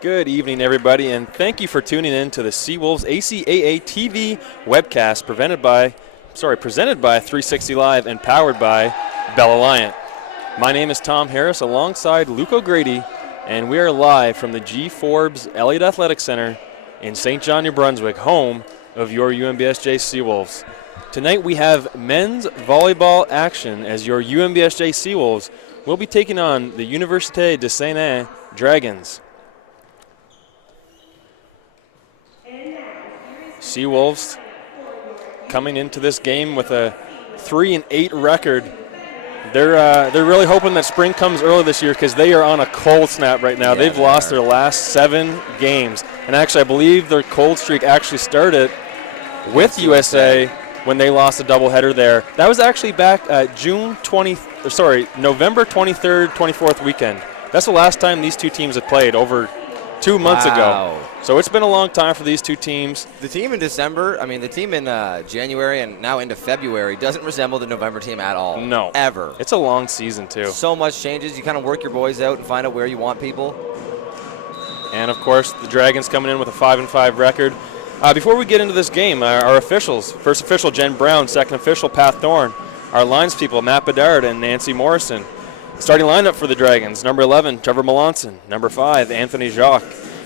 Good evening, everybody, and thank you for tuning in to the Seawolves ACAA TV webcast presented by 360 Live and powered by Bell Alliant. My name is Tom Harris alongside Luke O'Grady, and we are live from the G. Forbes Elliott Athletic Center in St. John, New Brunswick, home of your Unbsj Seawolves. Tonight we have men's volleyball action as your Unbsj Seawolves will be taking on the Université de Saint-Anne Dragons. Seawolves coming into this game with a 3-8 record. They're really hoping that spring comes early this year because they are on a cold snap right now. They've lost their last 7 games, and actually I believe their cold streak actually started with USA when they lost a doubleheader there. That was actually back November 23rd, 24th weekend. That's the last time these two teams have played, over 2 months ago. So it's been a long time for these two teams. The team in December, the team in January and now into February doesn't resemble the November team at all. No. Ever. It's a long season, too. So much changes. You kind of work your boys out and find out where you want people. And, of course, the Dragons coming in with a 5-5 record. Before we get into this game, our officials, first official, Jen Brown, second official, Pat Thorne, our lines people, Matt Bedard and Nancy Morrison. Starting lineup for the Dragons, number 11, Trevor Melanson, number 5, Anthony Jacques,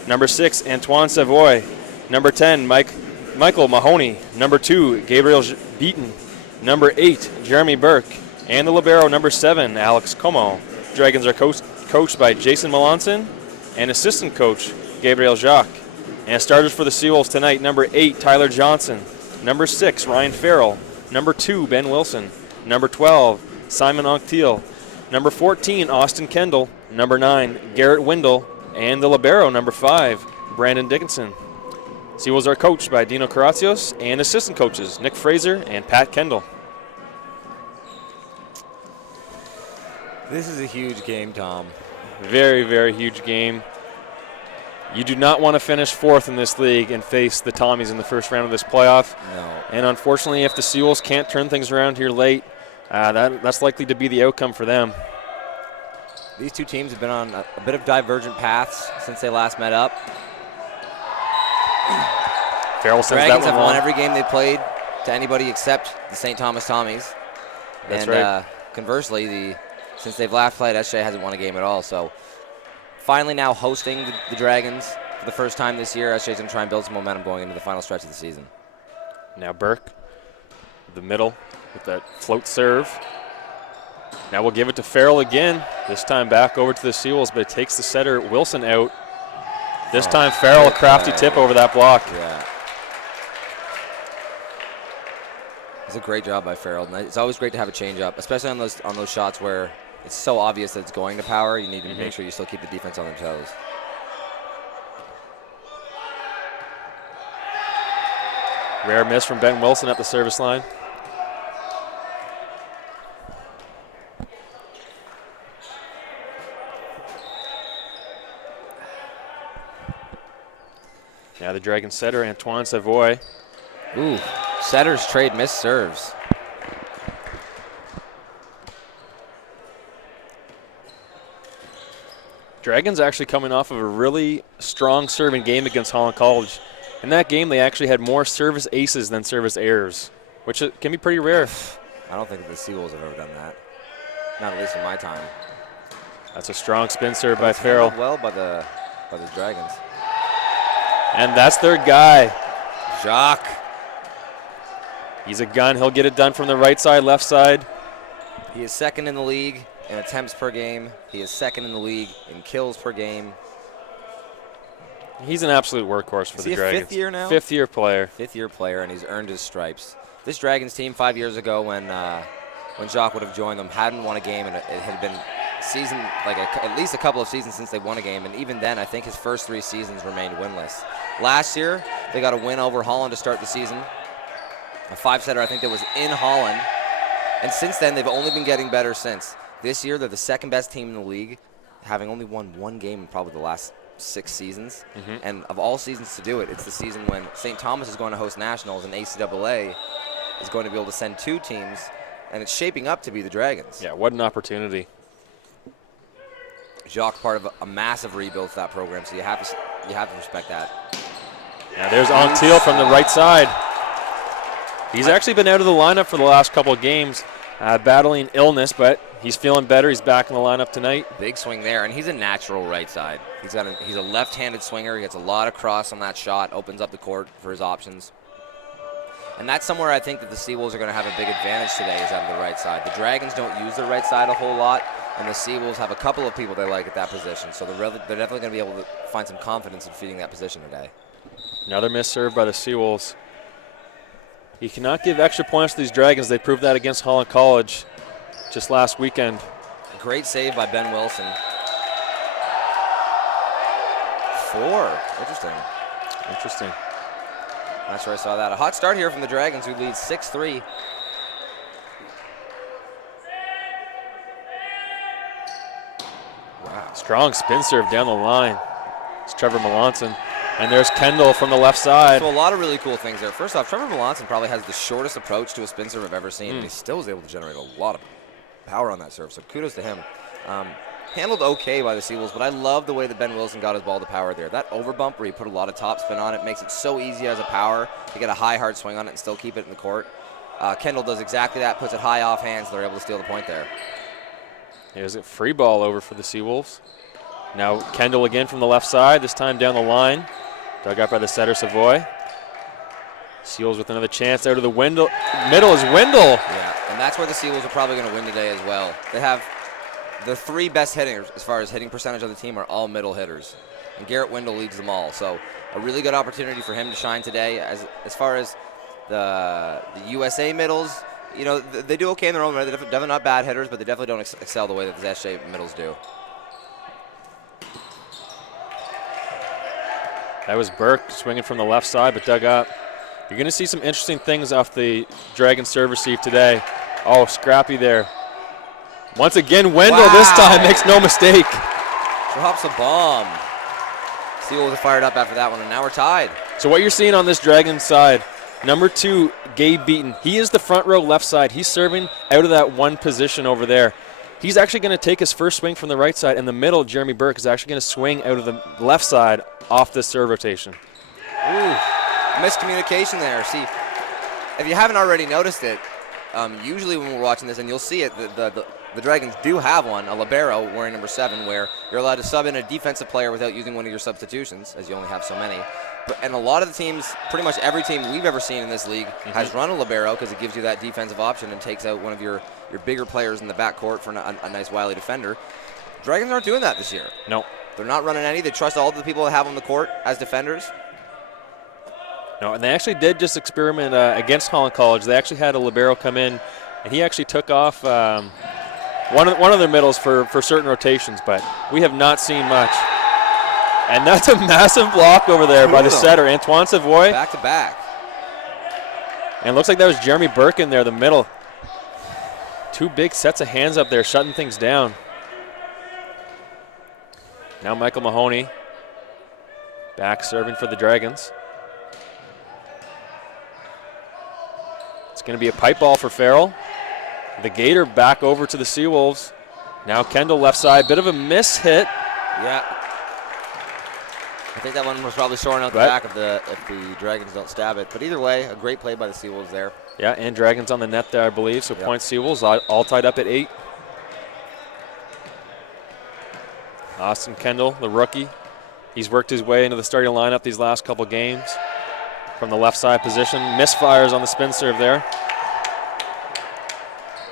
number 6, Antoine Savoy, number 10, Michael Mahoney, number 2, Gabriel Beaton, number 8, Jeremy Burke, and the libero, number 7, Alex Como. Dragons are coached by Jason Melanson and assistant coach Gabriel Jacques. And starters for the Seawolves tonight, number 8, Tyler Johnson, number 6, Ryan Farrell, number 2, Ben Wilson, number 12, Simon Onctiel, number 14, Austin Kendall, number 9, Garrett Windle, and the libero, number 5, Brandon Dickinson. Seawolves are coached by Dino Karatsios and assistant coaches Nick Fraser and Pat Kendall. This is a huge game, Tom. Very, very huge game. You do not want to finish 4th in this league and face the Tommies in the first round of this playoff. No. And unfortunately, if the Seawolves can't turn things around here late, that's likely to be the outcome for them. These two teams have been on a bit of divergent paths since they last met up. Farrell sends Dragons that one have won long. every game they played to anybody except the St. Thomas Tommies. That's and, right. Conversely, since they've last played, SJ hasn't won a game at all. So finally now hosting the Dragons for the first time this year. SJ's going to try and build some momentum going into the final stretch of the season. Now Burke, the middle with that float serve. Now we'll give it to Farrell again. This time back over to the Seawolves, but it takes the setter Wilson out. This time Farrell, a crafty tip over that block. Yeah. It's a great job by Farrell. And it's always great to have a change up, especially on those shots where it's so obvious that it's going to power. You need to make sure you still keep the defense on their toes. Rare miss from Ben Wilson at the service line. Now the Dragon setter, Antoine Savoy. Ooh, setters trade missed serves. Dragons actually coming off of a really strong serving game against Holland College. In that game, they actually had more service aces than service errors, which can be pretty rare. I don't think the Seawolves have ever done that. Not at least in my time. That's a strong spin serve by It's Farrell. handled well by the Dragons. And that's their guy. Jacques. He's a gun. He'll get it done from the right side, left side. He is second in the league in attempts per game. He is second in the league in kills per game. He's an absolute workhorse for the Dragons. Fifth year now? Fifth-year player. Fifth-year player, and he's earned his stripes. This Dragons team 5 years ago when Jacques would have joined them hadn't won a game, and it had been season at least a couple of seasons since they won a game, and even then I think his first 3 seasons remained winless. Last year they got a win over Holland to start the season, a 5-setter I think that was in Holland, and since then they've only been getting better since. This year they're the second best team in the league, having only won 1 game in probably the last 6 seasons, and of all seasons to do it, it's the season when St. Thomas is going to host nationals and ACAA is going to be able to send 2 teams, and it's shaping up to be the Dragons. Yeah, what an opportunity. Jacques part of a massive rebuild for that program, so you have to You have to respect that. Now there's Antil from the right side. He's actually been out of the lineup for the last couple of games, battling illness, but he's feeling better. He's back in the lineup tonight. Big swing there, and he's a natural right side. He's a left-handed swinger. He gets a lot of cross on that shot, opens up the court for his options. And that's somewhere I think that the Seawolves are going to have a big advantage today is out of the right side. The Dragons don't use the right side a whole lot, and the Seawolves have a couple of people they like at that position. So they're definitely going to be able to find some confidence in feeding that position today. Another miss serve by the Seawolves. You cannot give extra points to these Dragons. They proved that against Holland College just last weekend. Great save by Ben Wilson. 4. Interesting. Not sure I saw that. A hot start here from the Dragons, who lead 6-3. Wow. Strong spin serve down the line. It's Trevor Melanson. And there's Kendall from the left side. So a lot of really cool things there. First off, Trevor Melanson probably has the shortest approach to a spin serve I've ever seen, and he still was able to generate a lot of power on that serve, so kudos to him. Handled okay by the Seawolves, but I love the way that Ben Wilson got his ball to power there. That overbump where he put a lot of top spin on it makes it so easy as a power to get a high, hard swing on it and still keep it in the court. Kendall does exactly that, puts it high off hands. They're able to steal the point there. Here's a free ball over for the Seawolves. Now Kendall again from the left side, this time down the line. Dug up by the setter, Savoy. Seals with another chance out of the middle is Wendell. Yeah, and that's where the Seawolves are probably going to win today as well. They have the 3 best hitters as far as hitting percentage of the team are all middle hitters. And Garrett Wendell leads them all. So a really good opportunity for him to shine today. As far as the USA middles, you know, they do okay in their own way. They're definitely not bad hitters, but they definitely don't excel the way that the SJ middles do. That was Burke swinging from the left side, but dug up. You're going to see some interesting things off the Dragon serve receive today. Oh, scrappy there. Once again, Wendell this time makes no mistake. Drops a bomb. Seawolves are fired up after that one, and now we're tied. So what you're seeing on this Dragon side, number 2, Gabe Beaton. He is the front row left side. He's serving out of that one position over there. He's actually going to take his first swing from the right side. In the middle, Jeremy Burke is actually going to swing out of the left side off this serve rotation. Ooh, miscommunication there. See, if you haven't already noticed it, usually when we're watching this, and you'll see it, the Dragons do have one, a libero wearing number 7, where you're allowed to sub in a defensive player without using one of your substitutions, as you only have so many. And a lot of the teams, pretty much every team we've ever seen in this league, has run a libero because it gives you that defensive option and takes out one of your bigger players in the backcourt for a nice wily defender. Dragons aren't doing that this year. No. They're not running any. They trust all the people they have on the court as defenders. No, and they actually did just experiment against Holland College. They actually had a libero come in, and he actually took off one of their middles for certain rotations, but we have not seen much. And that's a massive block over there by the setter, Antoine Savoy. Back to back. And it looks like that was Jeremy Burke in there, the middle. 2 big sets of hands up there, shutting things down. Now Michael Mahoney back serving for the Dragons. It's going to be a pipe ball for Farrell. The Gator back over to the Seawolves. Now Kendall left side, bit of a miss hit. Yeah. I think that one was probably soaring out the back if the Dragons don't stab it. But either way, a great play by the Seawolves there. Yeah, and Dragons on the net there, I believe. So point Seawolves, all tied up at 8. Austin Kendall, the rookie. He's worked his way into the starting lineup these last couple games from the left side position. Misfires on the spin serve there.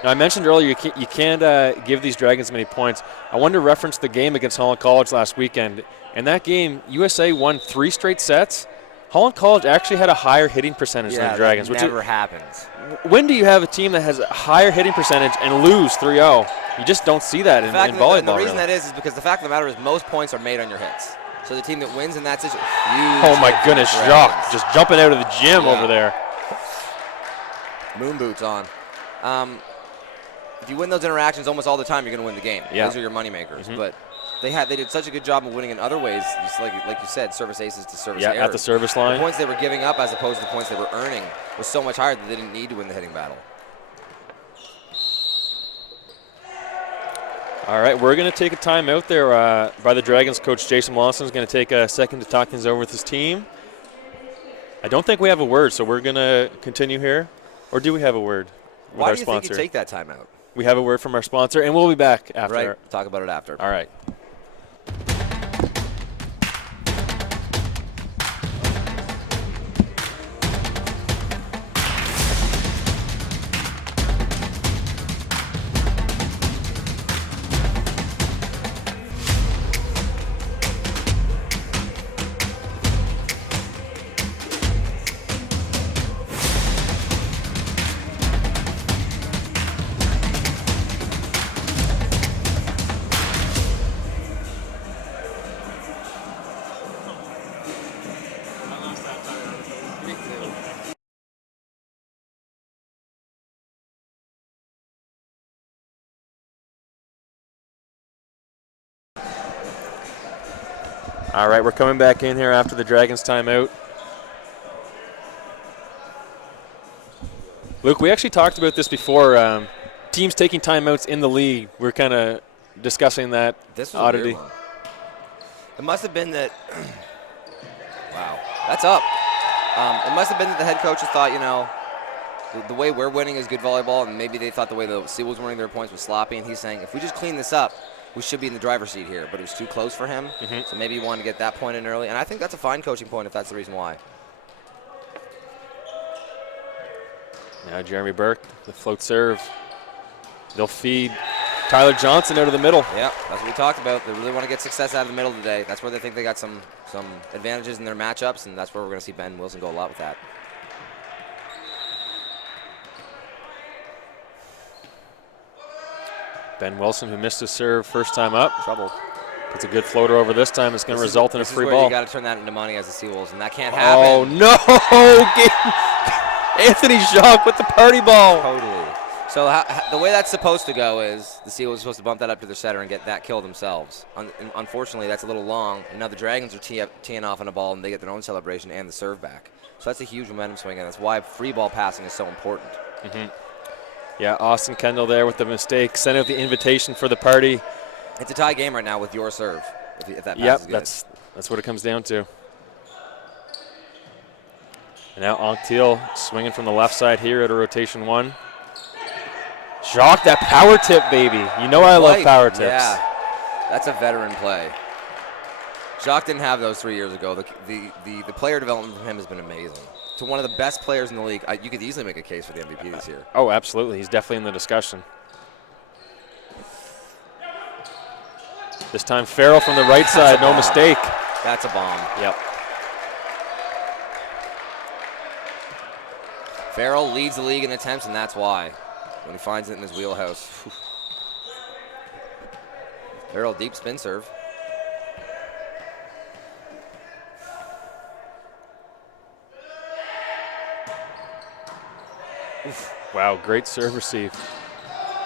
Now, I mentioned earlier you can't give these Dragons many points. I wanted to reference the game against Holland College last weekend. In that game, USA won 3 straight sets. Holland College actually had a higher hitting percentage than the Dragons. That never happens. When do you have a team that has a higher hitting percentage and lose 3-0? You just don't see that in volleyball. And the reason that is because the fact of the matter is most points are made on your hits. So the team that wins in that situation, oh my goodness, Jacques just jumping out of the gym over there. Moon boots on. If you win those interactions almost all the time, you're going to win the game. Yeah. Those are your money makers. But they did such a good job of winning in other ways, just like you said, service aces to service errors. At the service line. The points they were giving up as opposed to the points they were earning was so much higher that they didn't need to win the hitting battle. All right, we're going to take a timeout there by the Dragons. Coach Jason Lawson is going to take a second to talk things over with his team. I don't think we have a word, so we're going to continue here. Or do we have a word with Why our do you sponsor? think you take that timeout? We have a word from our sponsor, and we'll be back after. Right, talk about it after. All right. All right, we're coming back in here after the Dragons timeout. Luke, we actually talked about this before. Teams taking timeouts in the league. We're kind of discussing that This was oddity. a weird one. It must have been that. Wow, that's up. It must have been that the head coaches thought, the way we're winning is good volleyball, and maybe they thought the way the Seawolves were winning their points was sloppy. And he's saying, if we just clean this up, we should be in the driver's seat here. But it was too close for him, so maybe he wanted to get that point in early. And I think that's a fine coaching point if that's the reason why. Now Jeremy Burke, the float serve. They'll feed Tyler Johnson out of the middle. Yeah, that's what we talked about. They really want to get success out of the middle today. That's where they think they got some advantages in their matchups, and that's where we're going to see Ben Wilson go a lot with that. Ben Wilson, who missed his serve first time up. Trouble. Puts a good floater over this time. It's going to result in a free ball. You got to turn that into money as the Seawolves, and that can't happen. Oh, no! Anthony Jacques with the party ball. Totally. So the way that's supposed to go is the Seawolves are supposed to bump that up to their setter and get that kill themselves. Unfortunately, that's a little long, and now the Dragons are teeing off on a ball, and they get their own celebration and the serve back. So that's a huge momentum swing, and that's why free ball passing is so important. Yeah, Austin Kendall there with the mistake. Sent out the invitation for the party. It's a tie game right now with your serve, if that pass is good. That's what it comes down to. And now Anctil swinging from the left side here at a rotation one. Jacques, that power tip, baby. You know I love power tips. Yeah, that's a veteran play. Jacques didn't have those 3 years ago. The player development from him has been amazing. To one of the best players in the league, you could easily make a case for the MVP this year. Oh, absolutely. He's definitely in the discussion. This time Farrell from the right side, no mistake. That's a bomb. Yep. Farrell leads the league in attempts, and that's why. When he finds it in his wheelhouse. Farrell, deep spin serve. Oof. Wow, great serve receive.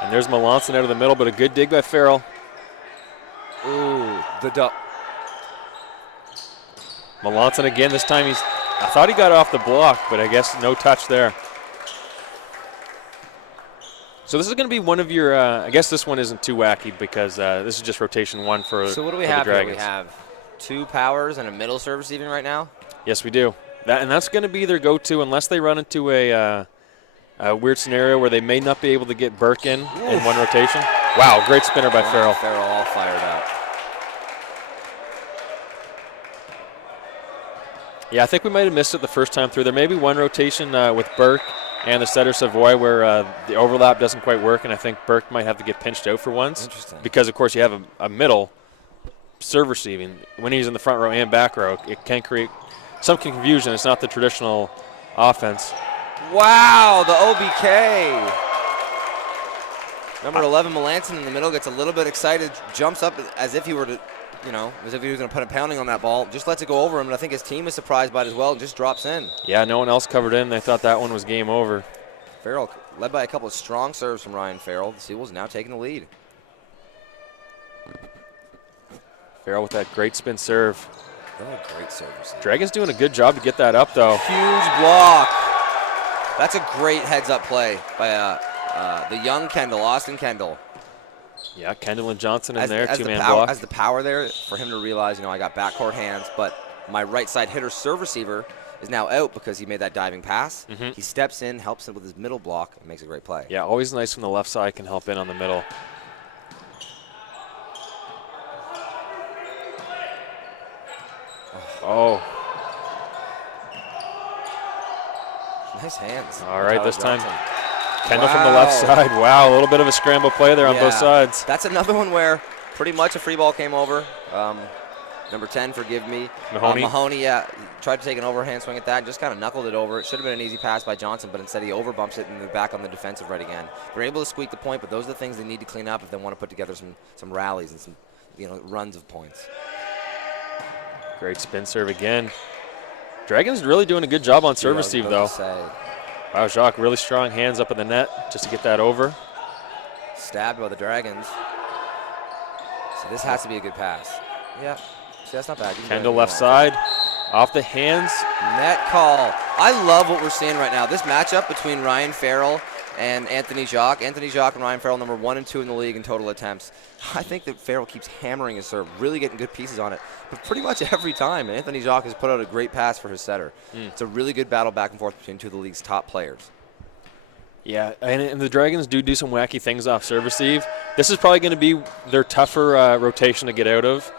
And there's Melanson out of the middle, but a good dig by Farrell. Ooh, the duck. Melanson again, this time I thought he got off the block, but I guess no touch there. So this is going to be one of your, I guess this one isn't too wacky because this is just rotation one for the Dragons. So what do we have here? We have 2 powers and a middle serve receiving right now? Yes, we do. And that's going to be their go-to unless they run into a weird scenario where they may not be able to get Burke in one rotation. Wow, great spinner by Farrell. Farrell all fired up. Yeah, I think we might have missed it the first time through. There may be one rotation with Burke and the setter Savoy where the overlap doesn't quite work, and I think Burke might have to get pinched out for once. Interesting. Because, of course, you have a middle serve receiving. When he's in the front row and back row, it can create some confusion. It's not the traditional offense. Wow, the OBK. Number 11, Melanson in the middle, gets a little bit excited, jumps up as if he were to, as if he was going to put a pounding on that ball, just lets it go over him, and I think his team is surprised by it as well, and just drops in. Yeah, no one else covered in. They thought that one was game over. Farrell, led by a couple of strong serves from Ryan Farrell. The Seawolves now taking the lead. Farrell with that great spin serve. Oh, great serve receive. Dragons doing a good job to get that up, though. Huge block. That's a great heads-up play by the young Kendall, Austin Kendall. Yeah, Kendall and Johnson in as, there, as the two-man power, block. As the power there for him to realize, I got backcourt hands, but my right side hitter serve receiver is now out because he made that diving pass. He steps in, helps him with his middle block, and makes a great play. Yeah, always nice when the left side can help in on the middle. Oh. Nice hands. All right, this time Johnson. Kendall from the left side. Wow, a little bit of a scramble play there on both sides. That's another one where pretty much a free ball came over. Number 10, forgive me. Mahoney, yeah, tried to take an overhand swing at that and just kind of knuckled it over. It should have been an easy pass by Johnson, but instead he overbumps it and they're back on the defensive right again. They're able to squeak the point, but those are the things they need to clean up if they want to put together some rallies and some runs of points. Great spin serve again. Dragons really doing a good job on serve receive, though. Wow, Jacques, really strong hands up in the net just to get that over. Stabbed by the Dragons. So this has to be a good pass. Yeah, see, that's not bad. Kendall left side, off the hands. Net call. I love what we're seeing right now. This matchup between Ryan Farrell and Anthony Jacques. Anthony Jacques and Ryan Farrell, number 1 and 2 in the league in total attempts. I think that Farrell keeps hammering his serve, really getting good pieces on it. But pretty much every time, Anthony Jacques has put out a great pass for his setter. It's a really good battle back and forth between two of the league's top players. Yeah, and the Dragons do some wacky things off serve receive. This is probably going to be their tougher rotation to get out of.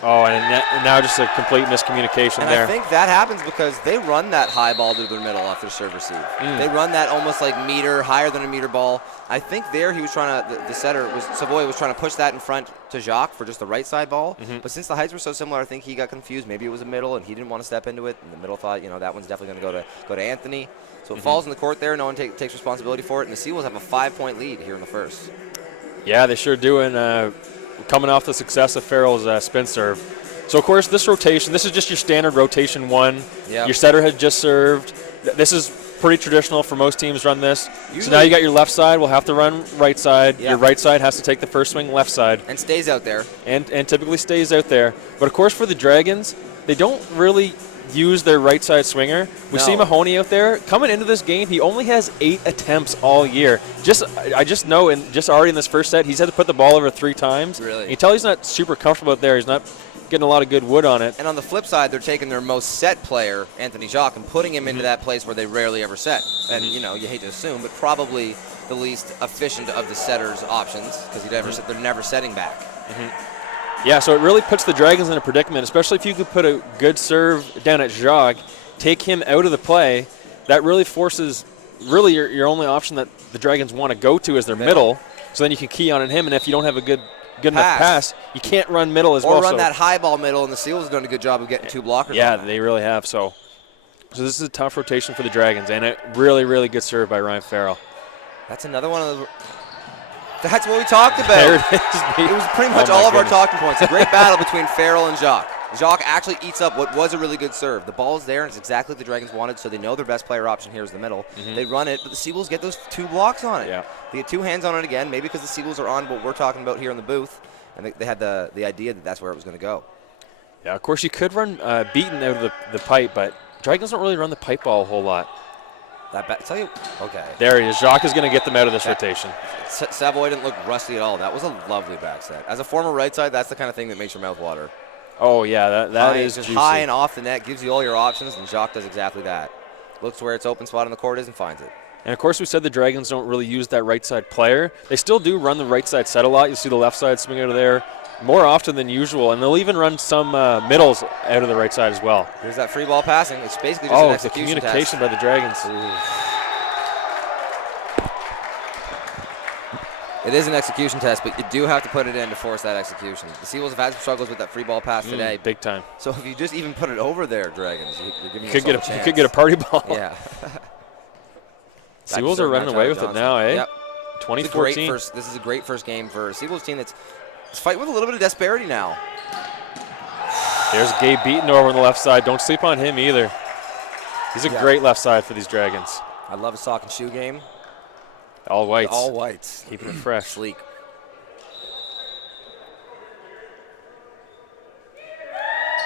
And now just a complete miscommunication and there. I think that happens because they run that high ball to their middle off their serve receive. They run that almost like meter, higher than a meter ball. I think there he was trying to, the setter, Savoy was trying to push that in front to Jacques for just the right side ball. But since the heights were so similar, I think he got confused. Maybe it was a middle and he didn't want to step into it. And the middle thought, that one's definitely going to go to Anthony. So it falls in the court there. No one takes responsibility for it. And the Seawolves have a 5-point lead here in the first. Yeah, they sure do. And coming off the success of Farrell's spin serve. So, of course, this rotation, this is just your standard rotation one. Yep. Your setter had just served. This is pretty traditional for most teams run this. Usually, so now you got your left side will have to run right side. Yep. Your right side has to take the first swing left side. And stays out there. And typically stays out there. But, of course, for the Dragons, they don't really use their right side swinger. We see Mahoney out there. Coming into this game, he only has 8 attempts all year. I just know, and just already in this first set, he's had to put the ball over 3 times. Really? You can tell he's not super comfortable out there. He's not getting a lot of good wood on it. And on the flip side, they're taking their most set player, Anthony Jacques, and putting him into that place where they rarely ever set. And, you hate to assume, but probably the least efficient of the setter's options because they're never setting back. Yeah, so it really puts the Dragons in a predicament, especially if you could put a good serve down at Jacques, take him out of the play. That really forces your only option that the Dragons want to go to is their middle. So then you can key on him, and if you don't have a good enough pass, you can't run middle as well. Or run that high ball middle, and the Seals have done a good job of getting 2 blockers. Yeah, they really have. So this is a tough rotation for the Dragons, and a really, really good serve by Ryan Farrell. That's another one of the. That's what we talked about. There it is. It was pretty much all of our talking points. A great battle between Farrell and Jacques. Jacques actually eats up what was a really good serve. The ball is there, and it's exactly what the Dragons wanted, so they know their best player option here is the middle. They run it, but the Seawolves get those 2 blocks on it. Yeah. They get 2 hands on it again, maybe because the Seawolves are on what we're talking about here in the booth, and they had the idea that that's where it was going to go. Yeah, of course, you could run Beaton out of the pipe, but Dragons don't really run the pipe ball a whole lot. Okay. There he is. Jacques is going to get them out of this rotation. Savoy didn't look rusty at all. That was a lovely back set. As a former right side, that's the kind of thing that makes your mouth water. Oh, yeah, that is just juicy. High and off the net, gives you all your options, and Jacques does exactly that. Looks where its open spot on the court is and finds it. And, of course, we said the Dragons don't really use that right side player. They still do run the right side set a lot. You'll see the left side swing out of there more often than usual, and they'll even run some middles out of the right side as well. Here's that free ball passing. It's basically just an execution it's a communication by the Dragons. It is an execution test, but you do have to put it in to force that execution. The Seawolves have had some struggles with that free ball pass today. Big time. So if you just even put it over there, Dragons, you're giving yourself a chance. You could get a party ball. Yeah. Seawolves are running away with it now, eh? Yep. 2014. This is a great first game for a Seawolves team that's fighting with a little bit of disparity now. There's Gabe Beaton over on the left side. Don't sleep on him either. He's a great left side for these Dragons. I love his sock and shoe game. All whites. All whites. Keeping it fresh. Sleek.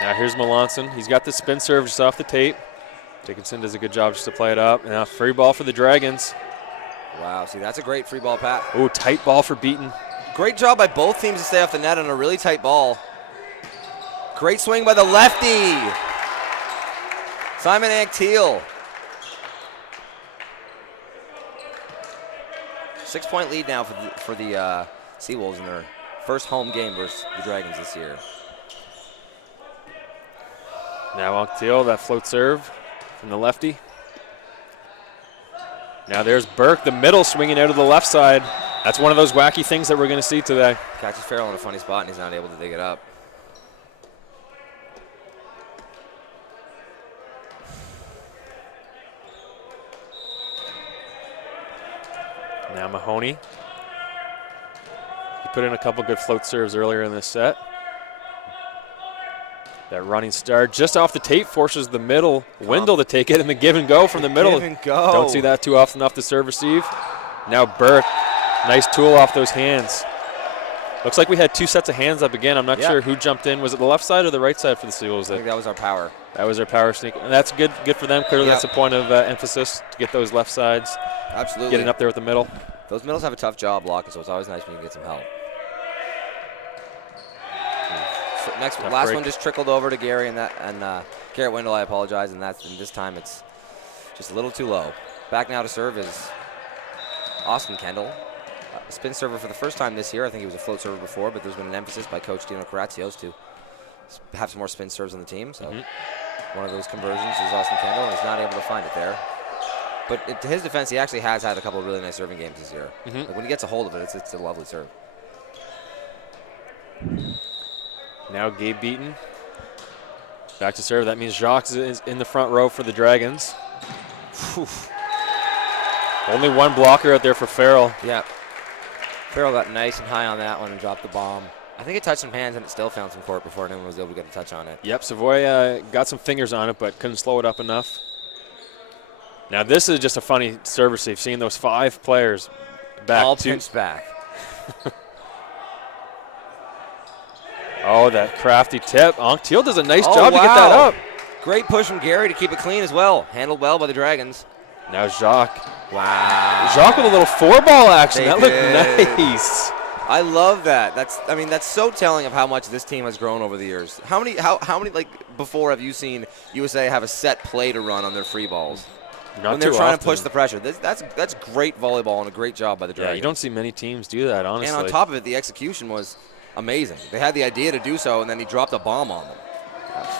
Now here's Melanson. He's got the spin serve just off the tape. Dickinson does a good job just to play it up. Now free ball for the Dragons. Wow, see, that's a great free ball pass. Oh, tight ball for Beaton. Great job by both teams to stay off the net on a really tight ball. Great swing by the lefty. Simon Anctil. 6-point lead now for the Seawolves in their first home game versus the Dragons this year. Now Anctil, that float serve from the lefty. Now there's Burke, the middle, swinging out of the left side. That's one of those wacky things that we're going to see today. Catches Farrell in a funny spot, and he's not able to dig it up. Now Mahoney. He put in a couple good float serves earlier in this set. That running start just off the tape forces the middle Wendell to take it, and the give and go from the middle. Give and go. Don't see that too often off the serve receive. Now Burke, nice tool off those hands. Looks like we had 2 sets of hands up again. I'm not sure who jumped in. Was it the left side or the right side for the Seawolves? I think that was our power. That was our power sneak. And that's good for them. Clearly that's a point of emphasis to get those left sides. Absolutely. Getting up there with the middle. Those middles have a tough job blocking, so it's always nice when you can get some help. Last break. one just trickled over to Gary and Garrett Wendell. I apologize, and this time it's just a little too low. Back now to serve is Austin Kendall, a spin server for the first time this year. I think he was a float server before, but there's been an emphasis by Coach Dino Karatsios to have some more spin serves on the team. So one of those conversions is Austin Kendall, and he's not able to find it there. But to his defense, he actually has had a couple of really nice serving games this year. Like when he gets a hold of it, it's a lovely serve. Now Gabe Beaton. Back to serve. That means Jacques is in the front row for the Dragons. Whew. Only one blocker out there for Farrell. Yeah. Farrell got nice and high on that one and dropped the bomb. I think it touched some hands and it still found some court before anyone was able to get a touch on it. Yep, Savoy got some fingers on it, but couldn't slow it up enough. Now this is just a funny serve receive, seeing those 5 players back. All pinched back. Oh, that crafty tip. Anctil does a nice job to get that up. Great push from Gary to keep it clean as well. Handled well by the Dragons. Now Jacques. Wow. Jacques with a little 4-ball action. That did. looked nice. I love that. That's so telling of how much this team has grown over the years. How many like before have you seen USA have a set play to run on their free balls? Not when they're too trying often. to push the pressure. That's great volleyball and a great job by the Dragons. Yeah, you don't see many teams do that, honestly. And on top of it, the execution was amazing. They had the idea to do so, and then he dropped a bomb on them.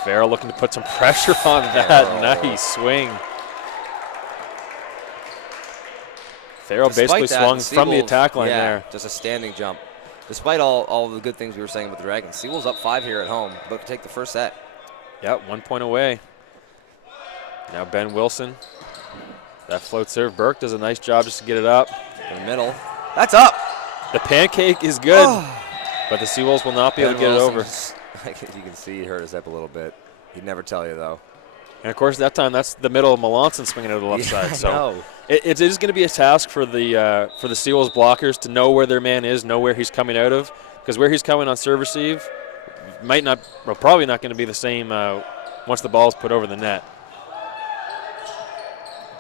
Farrell looking to put some pressure on that. Nice swing. Farrell basically swung from the attack line there. Just a standing jump. Despite all the good things we were saying with the Dragons, Seawolves up 5 here at home, about to take the first set. Yep, 1 point away. Now Ben Wilson. That float serve. Burke does a nice job just to get it up. In the middle. That's up. The pancake is good, but the Seawolves will not be able to get it over. You can see he hurt his hip a little bit. He'd never tell you, though. And, of course, that time that's the middle of Melanson swinging out of the left side. So it is going to be a task for the Seawolves blockers to know where their man is, know where he's coming out of, because where he's coming on serve receive probably not going to be the same once the ball is put over the net.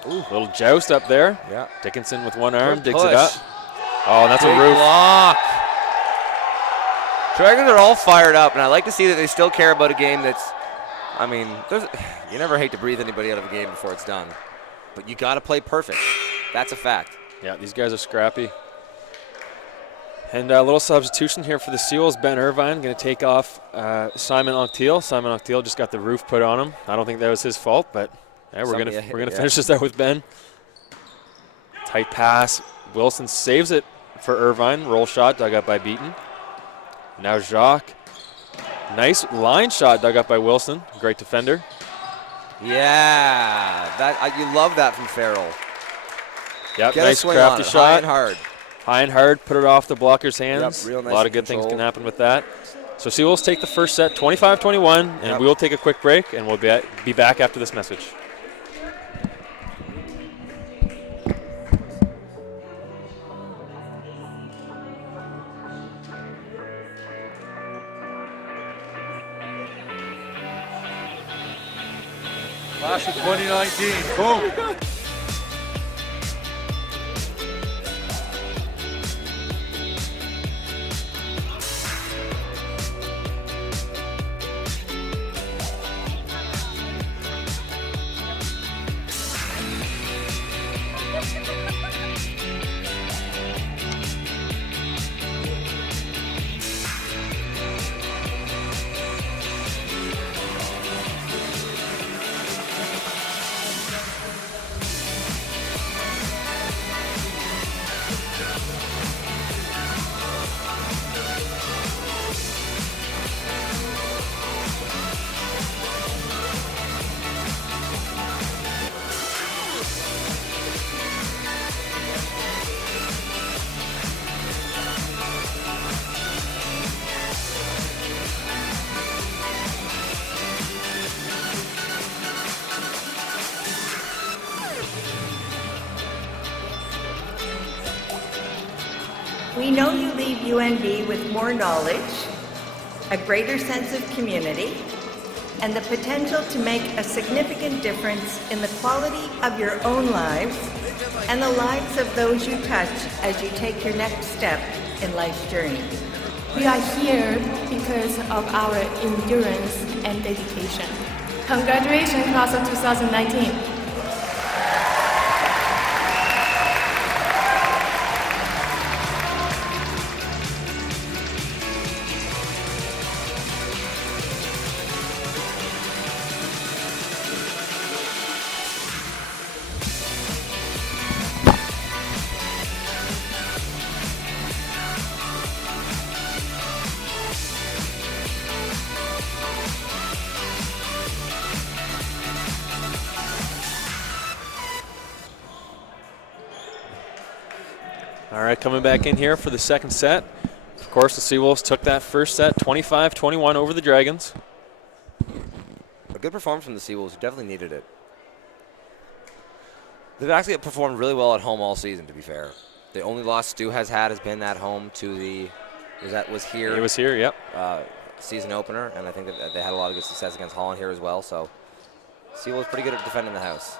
Ooh, little joust up there. Yeah. Dickinson with one arm digs it up. Oh, that's a roof. Block. Dragons are all fired up, and I like to see that they still care about a game that's, you never hate to breathe anybody out of a game before it's done, but you got to play perfect. That's a fact. Yeah, these guys are scrappy. And a little substitution here for the Seawolves. Ben Irvine going to take off Simon Anctil. Simon Anctil just got the roof put on him. I don't think that was his fault, but yeah, we're gonna finish this out with Ben. Tight pass. Wilson saves it for Irvine. Roll shot dug up by Beaton. Now Jacques. Nice line shot dug up by Wilson. Great defender. Yeah, you love that from Farrell. Yep, Get nice a swing crafty on it, shot. high and hard. High and hard, put it off the blocker's hands. Yep, real nice a lot of good things can happen with that. So Seawolves take the first set 25-21, and we will take a quick break, and we'll be back after this message. Class of 2019, boom. We know you leave UNB with more knowledge, a greater sense of community, and the potential to make a significant difference in the quality of your own lives and the lives of those you touch as you take your next step in life's journey. We are here because of our endurance and dedication. Congratulations, class of 2019. All right, coming back in here for the second set. Of course, the Seawolves took that first set 25-21 over the Dragons. A good performance from the Seawolves, who definitely needed it. They've actually performed really well at home all season, to be fair. The only loss Stu has had has been at home to the was here. It was here, yep. Season opener, and I think that they had a lot of good success against Holland here as well. So Seawolves pretty good at defending the house.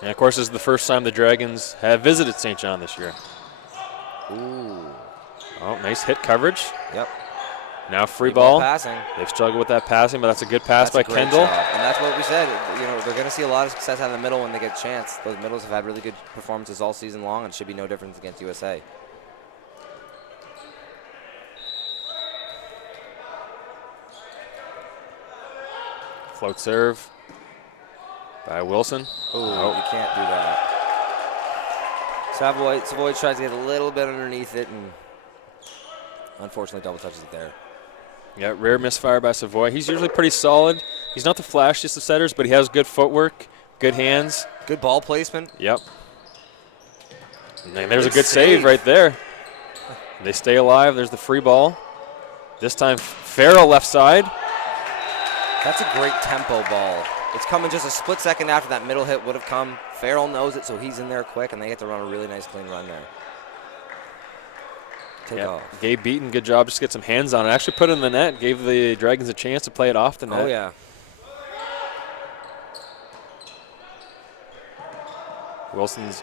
And of course, this is the first time the Dragons have visited St. John this year. Ooh. Oh, nice hit coverage. Yep. Now free ball. Passing. They've struggled with that passing, but that's a good pass by Kendall. Job. And that's what we said. You know, they're going to see a lot of success out of the middle when they get a chance. Those middles have had really good performances all season long, and should be no difference against USA. Float serve by Wilson. Oh, you can't do that. Savoy tries to get a little bit underneath it, and unfortunately double touches it there. Yeah, rare misfire by Savoy. He's usually pretty solid. He's not the flashiest of setters, but he has good footwork, good hands. Good ball placement. Yep. And there's a good save right there. They stay alive. There's the free ball. This time Farrell left side. That's a great tempo ball. It's coming just a split second after that middle hit would have come. Farrell knows it, so he's in there quick, and they get to run a really nice clean run there. Take off. Gabe Beaton, good job. Just get some hands on it. Actually put it in the net. Gave the Dragons a chance to play it off the net. Oh, yeah. Wilson's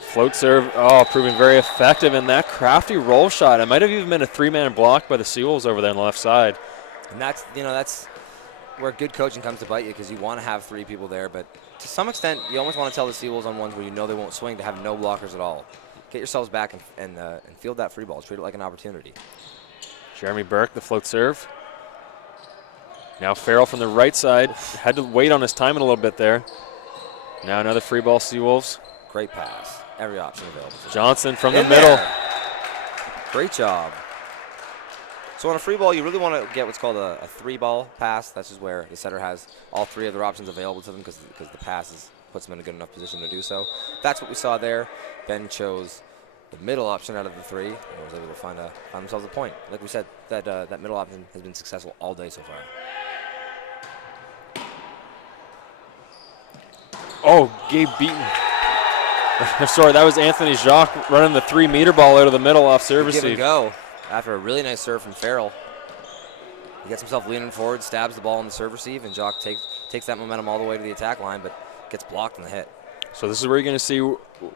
float serve, proving very effective. And that crafty roll shot, it might have even been a three-man block by the Seawolves over there on the left side. And that's where good coaching comes to bite you, because you want to have three people there. But to some extent, you almost want to tell the Seawolves on ones where you know they won't swing to have no blockers at all. Get yourselves back and field that free ball. Treat it like an opportunity. Jeremy Burke, the float serve. Now Farrell from the right side. Had to wait on his timing a little bit there. Now another free ball, Seawolves. Great pass. Every option available. Johnson from the middle. Great job. So on a free ball, you really want to get what's called a three-ball pass. That's just where the setter has all three of their options available to them, because the pass puts them in a good enough position to do so. That's what we saw there. Ben chose the middle option out of the three and was able to find themselves a point. Like we said, that middle option has been successful all day so far. Oh, Gabe Beaton. Sorry, that was Anthony Jacques running the 3-meter ball out of the middle off service. Give and go after a really nice serve from Farrell. He gets himself leaning forward, stabs the ball on the serve receive, and Jacques takes that momentum all the way to the attack line, but gets blocked in the hit. So this is where you're going to see,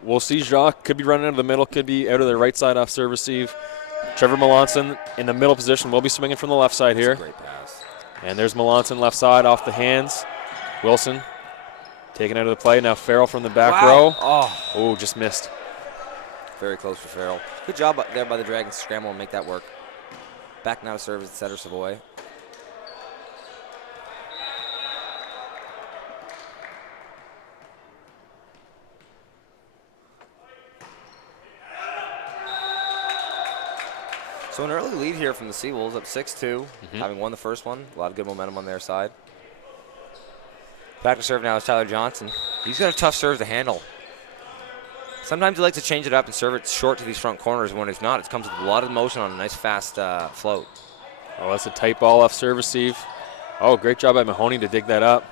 we'll see Jacques could be running out of the middle, could be out of the right side off serve receive. Trevor Melanson in the middle position will be swinging from the left side here. That's a great pass. And there's Melanson left side off the hands. Wilson taken out of the play. Now Farrell from the back row. Oh, just missed. Very close for Farrell. Good job there by the Dragons to scramble and make that work. Back now to serve as the setter, Savoy. So an early lead here from the Seawolves, up 6-2, having won the first one. A lot of good momentum on their side. Back to serve now is Tyler Johnson. He's got a tough serve to handle. Sometimes he likes to change it up and serve it short to these front corners. When it's not, it comes with a lot of motion on a nice fast float. Oh, that's a tight ball off serve receive. Oh, great job by Mahoney to dig that up.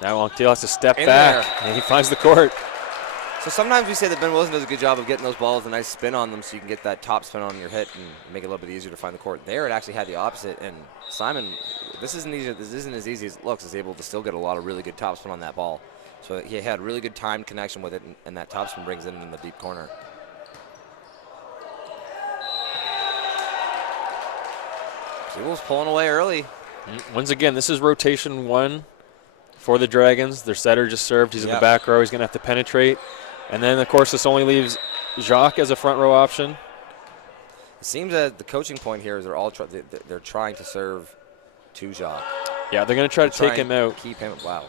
Now Onctil has to step back, and he finds the court. So sometimes we say that Ben Wilson does a good job of getting those balls a nice spin on them so you can get that top spin on your hit and make it a little bit easier to find the court. There it actually had the opposite, and Simon, this isn't as easy as it looks, is able to still get a lot of really good top spin on that ball. So he had really good timed connection with it, and that top spin brings it in the deep corner. Seawolves pulling away early. Once again, this is rotation 1 for the Dragons. Their setter just served. He's in the back row. He's going to have to penetrate. And then, of course, this only leaves Jacques as a front row option. It seems that the coaching point here is they're trying to serve to Jacques. Yeah, they're going to try to take him out. Keep him. Wow.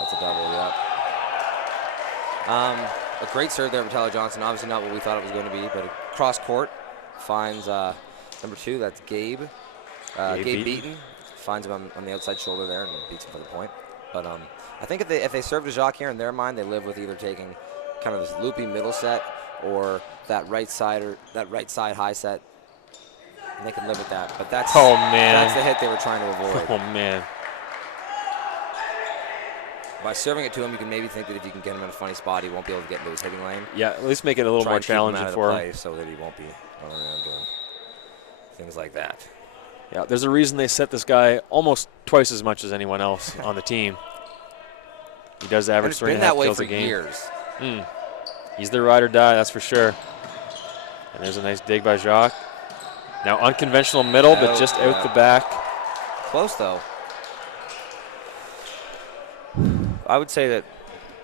That's a double, A great serve there from Tyler Johnson. Obviously not what we thought it was going to be, but cross court finds number 2. That's Gabe. Gabe Beaton finds him on the outside shoulder there and beats him for the point. But I think if they serve to Jacques here, in their mind, they live with either taking kind of this loopy middle set or that right side high set. And they can live with that. But that's the hit they were trying to avoid. Oh, man. By serving it to him, you can maybe think that if you can get him in a funny spot, he won't be able to get into his hitting lane. Yeah, at least make it a little more challenging for him. So that he won't be running around doing things like that. Yeah, there's a reason they set this guy almost twice as much as anyone else on the team. He does average 3.5 kills a game. Years. He's the ride or die, that's for sure. And there's a nice dig by Jacques. Now unconventional middle, but just out the back. Close, though. I would say that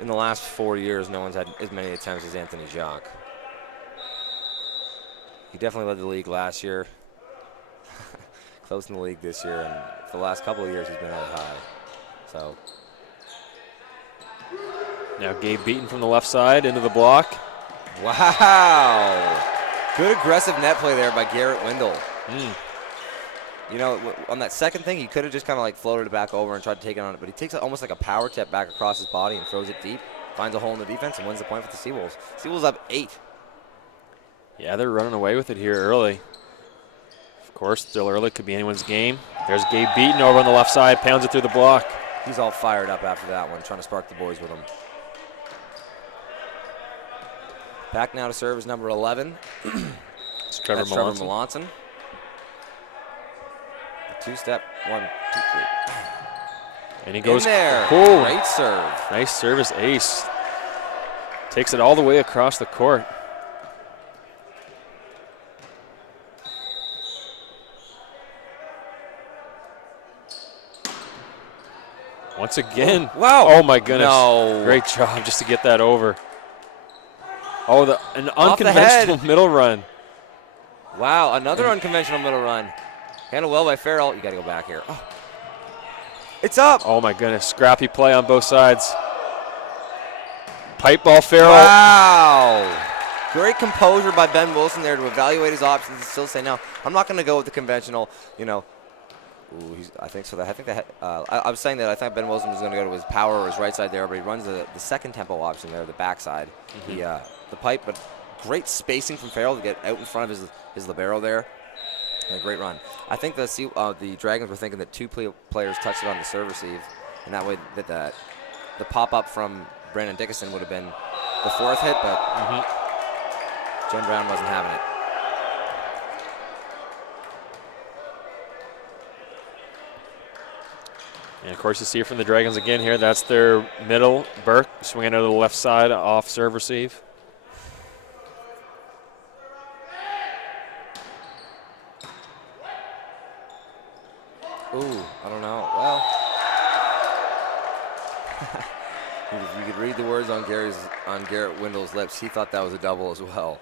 in the last 4 years, no one's had as many attempts as Anthony Jacques. He definitely led the league last year. Close in the league this year, and for the last couple of years, he's been out high. So now Gabe Beaton from the left side into the block. Wow. Good aggressive net play there by Garrett Wendell. You know, on that second thing, he could have just kind of like floated it back over and tried to take it on it, but he takes it almost like a power tip back across his body and throws it deep, finds a hole in the defense, and wins the point for the Seawolves. Seawolves up 8. Yeah, they're running away with it here early. Of course, still early, could be anyone's game. There's Gabe Beaton over on the left side, pounds it through the block. He's all fired up after that one, trying to spark the boys with him. Back now to serve is number 11. It's Trevor Melanson. Two-step, 1, 2, 3. And he goes in there. Oh, great serve. Nice service, ace. Takes it all the way across the court. Once again. Wow. Oh, my goodness. No. Great job just to get that over. Oh, an unconventional middle run. Wow, another unconventional middle run. Handled well by Farrell. You got to go back here. Oh. It's up. Oh, my goodness. Scrappy play on both sides. Pipe ball, Farrell. Wow. Great composure by Ben Wilson there to evaluate his options and still say, no, I'm not going to go with the conventional, you know. Ooh, I think so. I was saying that I think Ben Wilson was going to go to his power or his right side there, but he runs the second tempo option there, the backside. The pipe, but great spacing from Farrell to get out in front of his libero there. And a great run. I think the Dragons were thinking that 2 players touched it on the serve receive, and that way that the pop-up from Brandon Dickinson would have been the 4th hit, but Jen Brown wasn't having it. And, of course, you see it from the Dragons again here. That's their middle. Burke swinging out of the left side off serve receive. Ooh, I don't know. Well, if you could read the words on Garrett Wendell's lips, he thought that was a double as well.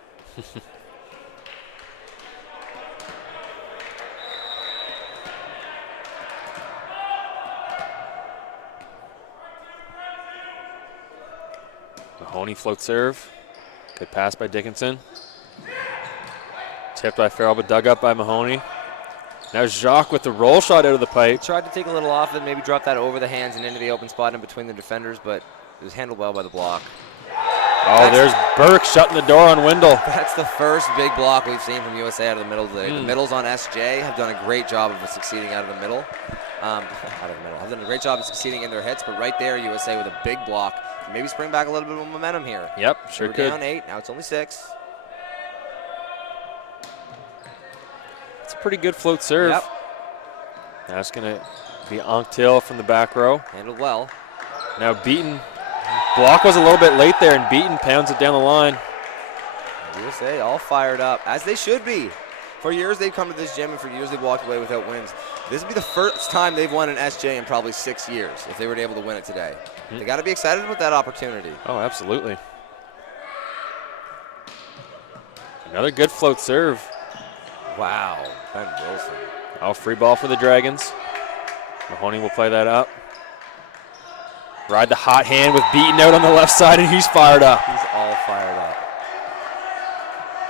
Mahoney float serve. Good pass by Dickinson. Tipped by Farrell, but dug up by Mahoney. Now Jacques with the roll shot out of the pipe. Tried to take a little off and maybe drop that over the hands and into the open spot in between the defenders, but it was handled well by the block. Oh, there's Burke shutting the door on Wendell. That's the first big block we've seen from USA out of the middle today. The middles on SJ have done a great job of succeeding out of the middle. Have done a great job of succeeding in their hits, but right there, USA with a big block. Maybe spring back a little bit of momentum here. Yep, sure could. Down 8, now it's only 6. It's a pretty good float serve. Yep. That's going to be Anctil from the back row. Handled well. Now Beaton. Block was a little bit late there, and Beaton pounds it down the line. USA all fired up, as they should be. For years they've come to this gym, and for years they've walked away without wins. This would be the first time they've won an SJ in probably 6 years, if they were able to win it today. They got to be excited about that opportunity. Oh, absolutely. Another good float serve. Wow, Ben Wilson. Oh, free ball for the Dragons. Mahoney will play that up. Ride the hot hand with Beaton out on the left side, and he's fired up. He's all fired up.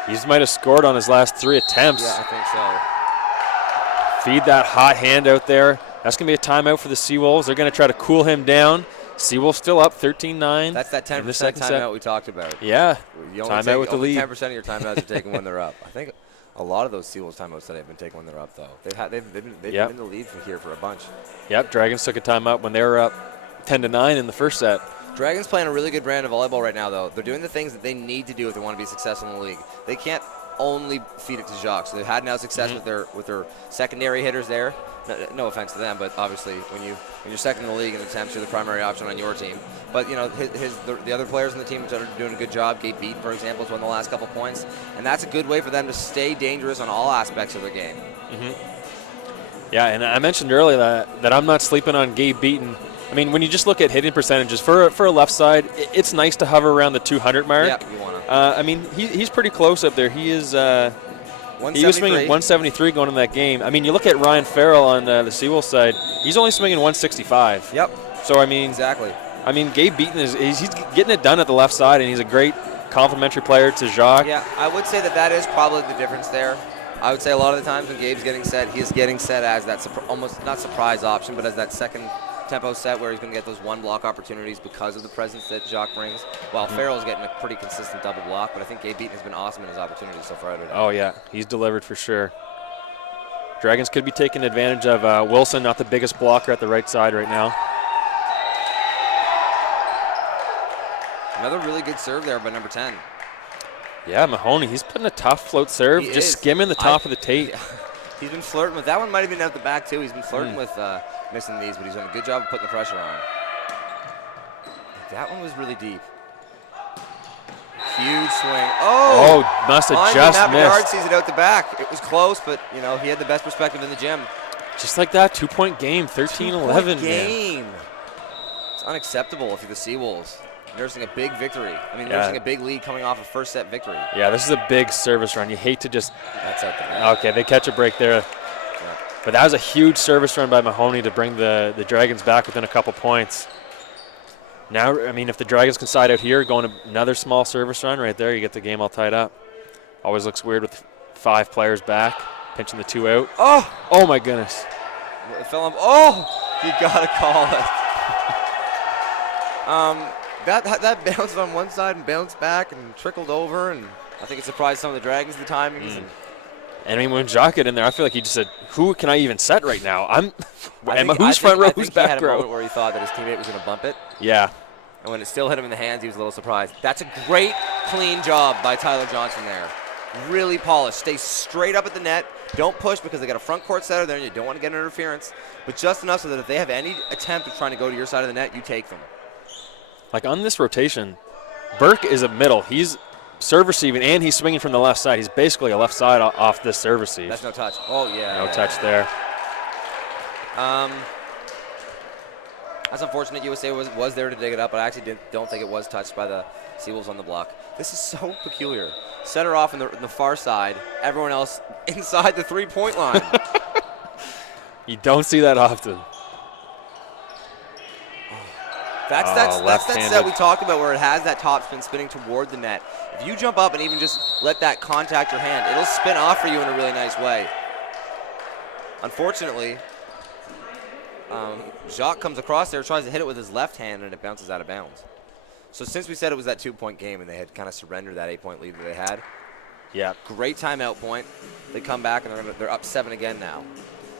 He just might have scored on his last 3 attempts. Yeah, I think so. Feed that hot hand out there. That's going to be a timeout for the Seawolves. They're going to try to cool him down. Seawolves still up 13-9. That's that 10% timeout we talked about. Yeah, timeout with the lead. 10% of your timeouts are taken when they're up. I think a lot of those Seawolves timeouts today have been taken when they're up, though. They've been in the lead from here for a bunch. Yep, Dragons took a timeout when they were up 10-9 in the first set. Dragons playing a really good brand of volleyball right now, though. They're doing the things that they need to do if they want to be successful in the league. They can't only feed it to Jacques. So they've had now success with their secondary hitters there. No offense to them, but obviously when you're second in the league in attempts, you're the primary option on your team. But you know the other players on the team are doing a good job. Gabe Beaton, for example, has won the last couple points, and that's a good way for them to stay dangerous on all aspects of their game. Yeah, and I mentioned earlier that I'm not sleeping on Gabe Beaton. I mean, when you just look at hitting percentages for a left side, it's nice to hover around the 200 mark. Yeah, you want to. I mean, he's pretty close up there. He is. He was swinging 173 going in that game. I mean, you look at Ryan Farrell on the Seawolves side; he's only swinging 165. Yep. So I mean, exactly. I mean, Gabe Beaton he's getting it done at the left side, and he's a great complementary player to Jacques. Yeah, I would say that is probably the difference there. I would say a lot of the times when Gabe's getting set, he is getting set as that almost not surprise option, but as that second tempo set where he's going to get those one block opportunities because of the presence that Jacques brings, while Farrell's getting a pretty consistent double block. But I think Gabe Beaton has been awesome in his opportunities so far today. Oh, yeah. He's delivered for sure. Dragons could be taking advantage of Wilson, not the biggest blocker at the right side right now. Another really good serve there by number 10. Yeah, Mahoney, he's putting a tough float serve, just skimming the top of the tape. He's been flirting with that one. Might have been out the back too. He's been flirting with missing these, but he's done a good job of putting the pressure on. That one was really deep. Huge swing. Oh, must have just missed. Yard sees it out the back. It was close, but you know he had the best perspective in the gym. Just like that, 2-point game, 13-11. Game. It's unacceptable if you're the Seawolves. Nursing a big victory. I mean, nursing a big lead coming off a first set victory. Yeah, this is a big service run. You hate to just. That's out there. Okay, they catch a break there. Yeah. But that was a huge service run by Mahoney to bring the Dragons back within a couple points. Now, I mean, if the Dragons can side out here, going to another small service run right there, you get the game all tied up. Always looks weird with 5 players back, pinching the 2 out. Oh my goodness. It fell on. Oh, you got to call it. That bounced on one side and bounced back and trickled over, and I think it surprised some of the Dragons, the timings. And I mean, when Jacques got in there, I feel like he just said, who can I even set right now? Who's front row, who's back row? He had a moment where he thought that his teammate was going to bump it. Yeah. And when it still hit him in the hands, he was a little surprised. That's a great, clean job by Tyler Johnson there. Really polished. Stay straight up at the net. Don't push because they got a front court setter there and you don't want to get interference. But just enough so that if they have any attempt of trying to go to your side of the net, you take them. Like on this rotation, Burke is a middle. He's serve receiving, and he's swinging from the left side. He's basically a left side off this serve receive. That's no touch. Oh, yeah. No touch there. That's unfortunate. USA was there to dig it up, but I actually don't think it was touched by the Seawolves on the block. This is so peculiar. Setter off in the far side, everyone else inside the three-point line. You don't see that often. That's that set we talked about where it has that top spin spinning toward the net. If you jump up and even just let that contact your hand, it'll spin off for you in a really nice way. Unfortunately, Jacques comes across there, tries to hit it with his left hand, and it bounces out of bounds. So since we said it was that 2-point game and they had kind of surrendered that 8-point lead that they had, yeah, great timeout point. They come back and they're up 7 again now.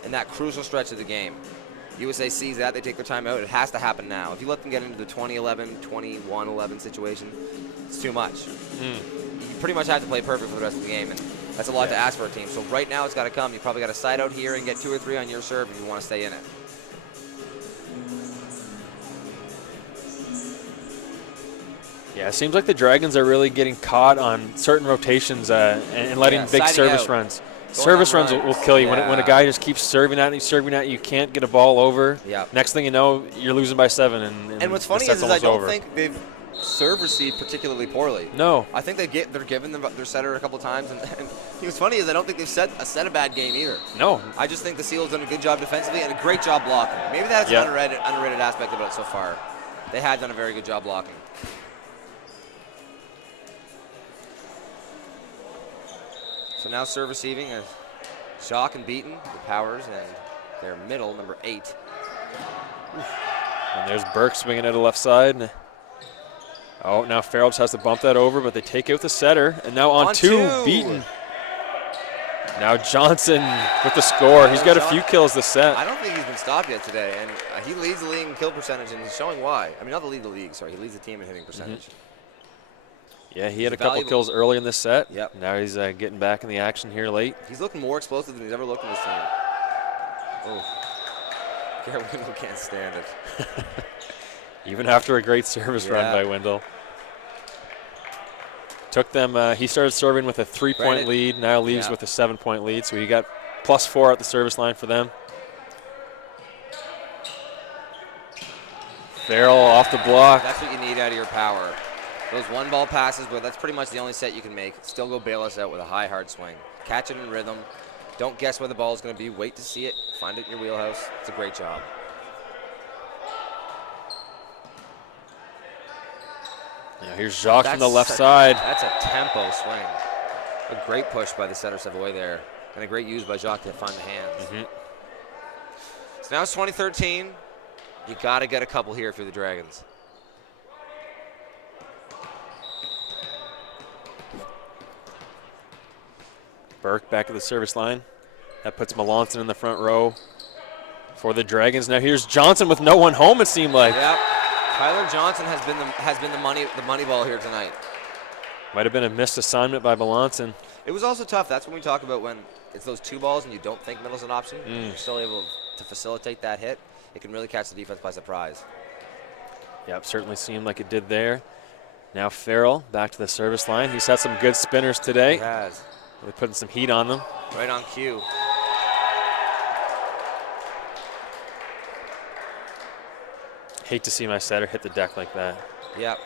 In that crucial stretch of the game. USA sees that, they take their timeout. It has to happen now. If you let them get into the 20-11, 21-11 situation, it's too much. You pretty much have to play perfect for the rest of the game, and that's a lot to ask for a team. So right now it's got to come. You probably got to side out here and get 2 or 3 on your serve if you want to stay in it. Yeah, it seems like the Dragons are really getting caught on certain rotations and letting big service out. runs. Service runs will kill you. Yeah. When a guy just keeps serving at you, you can't get a ball over. Yeah. Next thing you know, you're losing by 7. And what's funny is I don't think they've serve received particularly poorly. No. I think they're giving their setter a couple of times. And what's funny is I don't think they've set a bad game either. No. I just think the Seals done a good job defensively and a great job blocking. Maybe that's an underrated aspect of it so far. They had done a very good job blocking. So now serve receiving is Jacques and Beaton, the Powers, and their middle, number 8. And there's Burke swinging at the left side. Oh, now Farrell just has to bump that over, but they take it with the setter. And now on two, Beaton. Now Johnson with the score. He's got a few kills this set. I don't think he's been stopped yet today, and he leads the league in kill percentage, and he's showing why. I mean, not the lead the league, sorry. He leads the team in hitting percentage. Yeah, he had a couple kills early in this set. Yep. Now he's getting back in the action here late. He's looking more explosive than he's ever looked in this team. Oh, Garrett Wendell can't stand it. Even after a great service run by Wendell. Took them, he started serving with a 3-point lead, now leaves with a 7-point lead, so he got +4 at the service line for them. Farrell off the block. That's what you need out of your power. Those one-ball passes, but that's pretty much the only set you can make. Still go bail us out with a high, hard swing. Catch it in rhythm. Don't guess where the ball is going to be. Wait to see it. Find it in your wheelhouse. It's a great job. Now here's Jacques from the left side. That's a tempo swing. A great push by the setter Savoy there. And a great use by Jacques to find the hands. So now it's 2013. You got to get a couple here if you're the Dragons. Burke back at the service line. That puts Melanson in the front row for the Dragons. Now here's Johnson with no one home, it seemed like. Yep. Tyler Johnson has been the money ball here tonight. Might have been a missed assignment by Melanson. It was also tough. That's when we talk about when it's those 2 balls and you don't think middle's an option. You're still able to facilitate that hit. It can really catch the defense by surprise. Yep, certainly seemed like it did there. Now Farrell back to the service line. He's had some good spinners today. He has. Really putting some heat on them. Right on cue. Hate to see my setter hit the deck like that. Yep.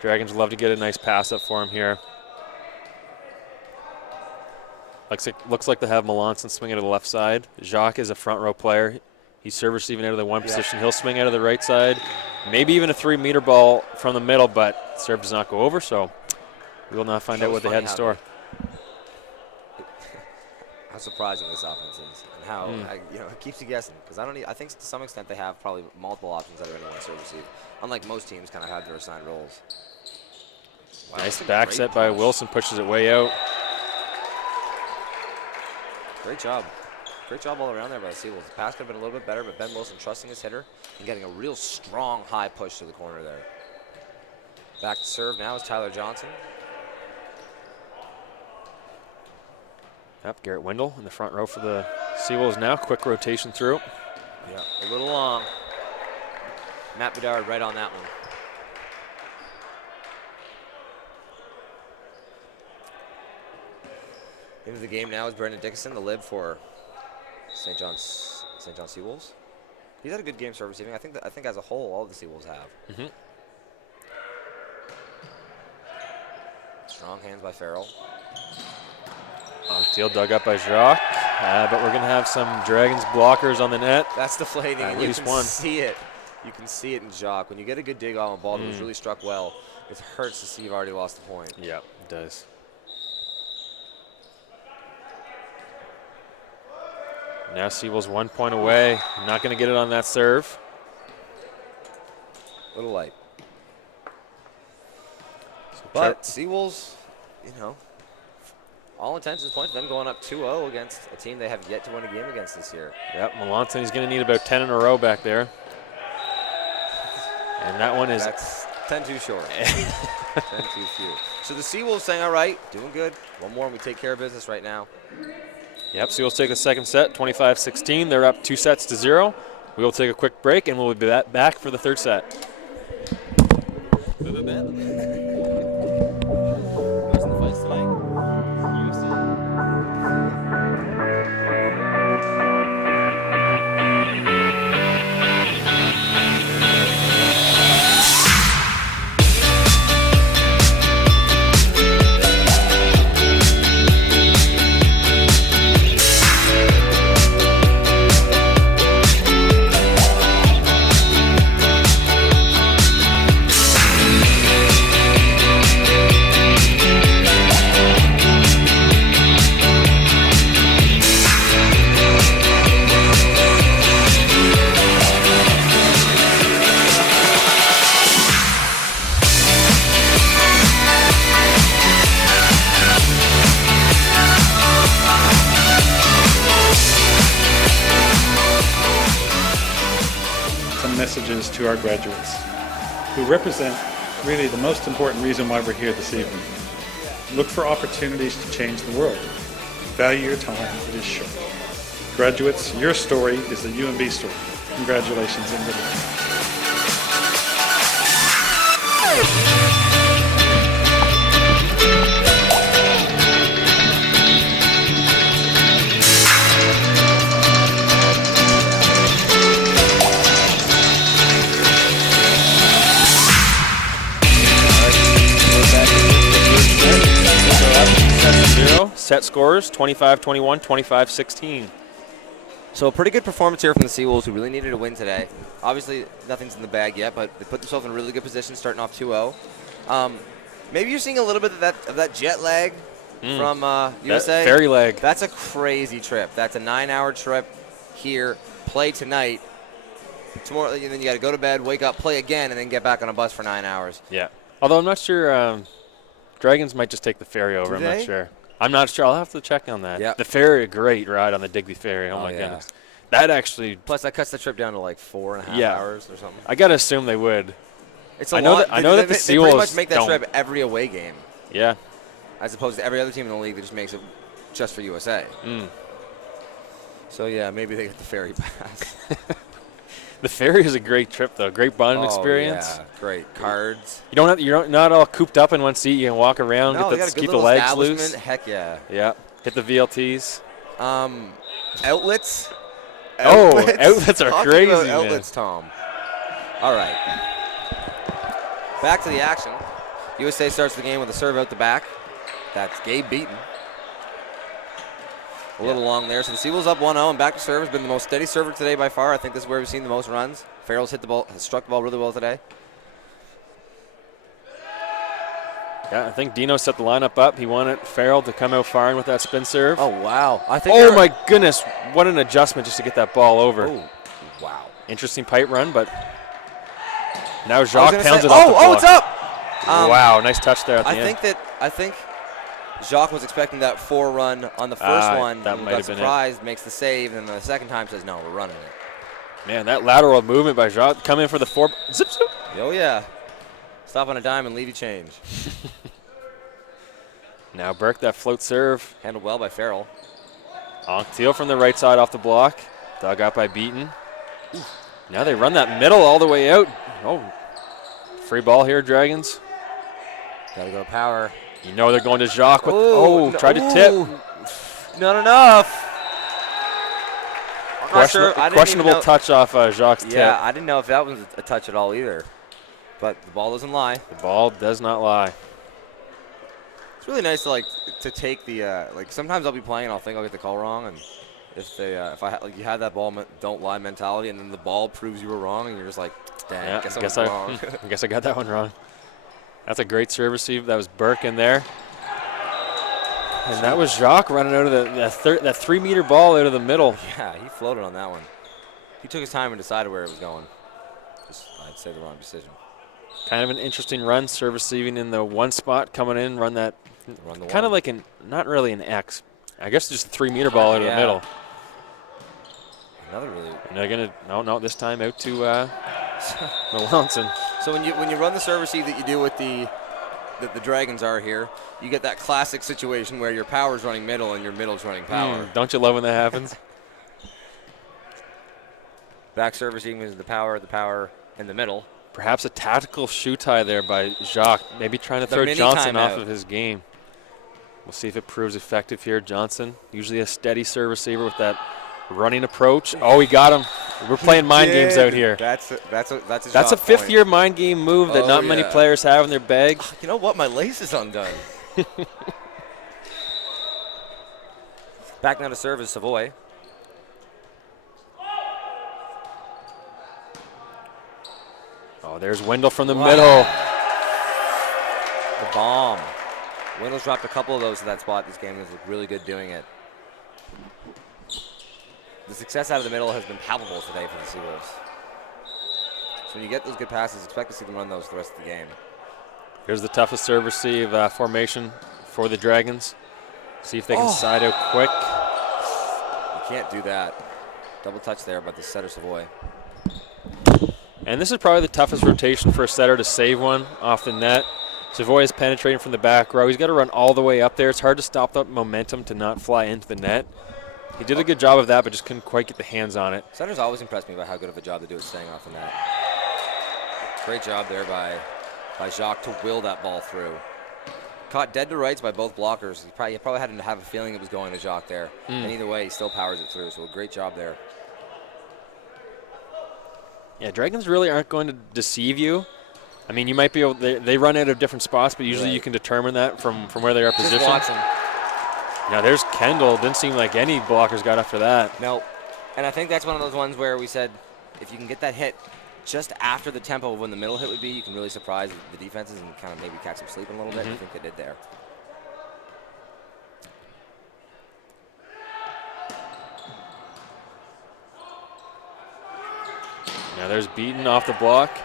Dragons would love to get a nice pass up for him here. Looks like they have Melanson swinging to the left side. Jacques is a front row player. He's service receiving out of the one position. He'll swing out of the right side. Maybe even a 3-meter ball from the middle, but serve does not go over, so we will not find out what they had in store. How surprising this offense is, and how it keeps you guessing. Because I think to some extent they have probably multiple options that are anyone serve receive. Unlike most teams, kind of have their assigned roles. Wow, nice back set by Wilson, pushes it way out. Great job. Great job all around there by the Seals. The pass could have been a little bit better, but Ben Wilson trusting his hitter and getting a real strong high push to the corner there. Back to serve now is Tyler Johnson. Yep, Garrett Wendell in the front row for the Seawolves now. Quick rotation through. Yeah, a little long. Matt Bedard right on that one. Into the game now is Brendan Dickinson, the lib for St. John Seawolves. He's had a good game serve receiving. I think as a whole, all the Seawolves have. Strong hands by Farrell. Long steal dug up by Jacques, but we're going to have some Dragons blockers on the net. That's deflating, at and you least can one. see it. You can see it in Jacques. When you get a good dig on a ball that was really struck well, it hurts to see you've already lost the point. Yeah, it does. Now Siebel's 1 point away. Not going to get it on that serve. A little light. But Seawolves, you know, all intents and points, them going up 2-0 against a team they have yet to win a game against this year. Yep, Melanson is going to need about 10 in a row back there. And that one is... That's 10 too short. 10 too few. So the Seawolves saying, all right, doing good. One more and we take care of business right now. Yep, Seawolves take the second set, 25-16. They're up 2-0. We will take a quick break, and we'll be back for the third set. Messages to our graduates, who represent really the most important reason why we're here this evening. Look for opportunities to change the world. Value your time, it is short. Graduates, your story is the UNB story. Congratulations and good luck. Set scores 25-21, 25-16. So a pretty good performance here from the Seawolves, who really needed a win today. Obviously, nothing's in the bag yet, but they put themselves in a really good position starting off 2-0. Maybe you're seeing a little bit of that jet lag from USA. Ferry leg. That's a crazy trip. That's a 9-hour trip here, play tonight. Tomorrow, and then you got to go to bed, wake up, play again, and then get back on a bus for 9 hours. Yeah. Although I'm not sure, Dragons might just take the ferry over. I'm not sure. I'm not sure. I'll have to check on that. Yep. The ferry, a great ride on the Digby ferry. Oh my goodness. That actually. Plus, that cuts the trip down to like 4.5 hours or something. I gotta assume they would. It's a I know lot. That, I know that the Seawolves they pretty much make that don't. trip every away game. Yeah. As opposed to every other team in the league that just makes it just for USA. So yeah, maybe they get the ferry pass. The ferry is a great trip, though. Great bonding experience. Yeah, great cards. You're not all cooped up in one seat. You can walk around, keep the legs loose. Heck yeah. Yeah. Hit the VLTs. Outlets. Outlets are Talking crazy. About outlets, Tom. All right. Back to the action. USA starts the game with a serve out the back. That's Gabe Beaton. A little long there. So the Seawolves up 1-0 and back to serve. Has been the most steady server today by far. I think this is where we've seen the most runs. Farrell's hit the ball, has struck the ball really well today. Yeah, I think Dino set the lineup up. He wanted Farrell to come out firing with that spin serve. Oh, wow. Oh, my goodness. What an adjustment just to get that ball over. Oh, wow. Interesting pipe run, but now Jacques pounds it off the block. Oh, it's up. Wow, nice touch there at the end. I think Jacques was expecting that 4 run on the first one. That might have been surprised, makes the save, and then the second time says, no, we're running it. Man, that lateral movement by Jacques. Come in for the 4. Zip, zip. Oh, yeah. Stop on a dime and leave you change. Now Burke, that float serve. Handled well by Farrell. Oncteel from the right side off the block. Dug out by Beaton. Now they run that middle all the way out. Oh, free ball here, Dragons. Got to go power. You know they're going to Jacques with, tried to tip. Not enough. Questionable touch off Jacques' tip. Yeah, I didn't know if that was a touch at all either. But the ball doesn't lie. The ball does not lie. It's really nice to take the sometimes I'll be playing and I'll think I'll get the call wrong, and if you have that ball don't lie mentality and then the ball proves you were wrong and you're just like, Dang, Yeah, guess I was wrong. I guess I got that one wrong. That's a great serve receive. That was Burke in there. And that was Jacques running out of that 3-meter ball out of the middle. Yeah, he floated on that one. He took his time and decided where it was going. Just, I'd say, the wrong decision. Kind of an interesting run, serve receiving in the one spot, coming in, run the kind of like not really an X. I guess just a 3-meter ball out of the middle. Another really. And they're gonna no, this time out to Melanson. So when you run the serve receive that you do with the Dragons are here, you get that classic situation where your power's running middle and your middle's running power. Don't you love when that happens? Back serve receiving is the power in the middle. Perhaps a tactical shoe tie there by Jacques, maybe trying to throw Johnson off of his game. We'll see if it proves effective here. Johnson, usually a steady serve receiver with that running approach. Oh, he got him. We're playing mind games out here. That's a That's a fifth-year mind game move that not many players have in their bag. You know what? My lace is undone. Back now to serve is Savoy. Oh, there's Wendell from the middle. The bomb. Wendell's dropped a couple of those to that spot this game. He's looked really good doing it. The success out of the middle has been palpable today for the Seawolves. So when you get those good passes, expect to see them run those the rest of the game. Here's the toughest serve receive formation for the Dragons. See if they can side out quick. You can't do that. Double touch there by the setter Savoy. And this is probably the toughest rotation for a setter to save one off the net. Savoy is penetrating from the back row. He's got to run all the way up there. It's hard to stop that momentum to not fly into the net. He did a good job of that, but just couldn't quite get the hands on it. Setters always impressed me by how good of a job they do at staying off the net. Great job there by Jacques to will that ball through. Caught dead to rights by both blockers. He probably had to have a feeling it was going to Jacques there. And either way, he still powers it through, so a great job there. Yeah, Dragons really aren't going to deceive you. I mean, you might be able. They run out of different spots, but usually you can determine that from where they are positioned. Just watch them. Now there's Kendall. Didn't seem like any blockers got after that. No, and I think that's one of those ones where we said if you can get that hit just after the tempo of when the middle hit would be, you can really surprise the defenses and kind of maybe catch them sleeping a little bit. I think they did there. Now there's Beaton off the block.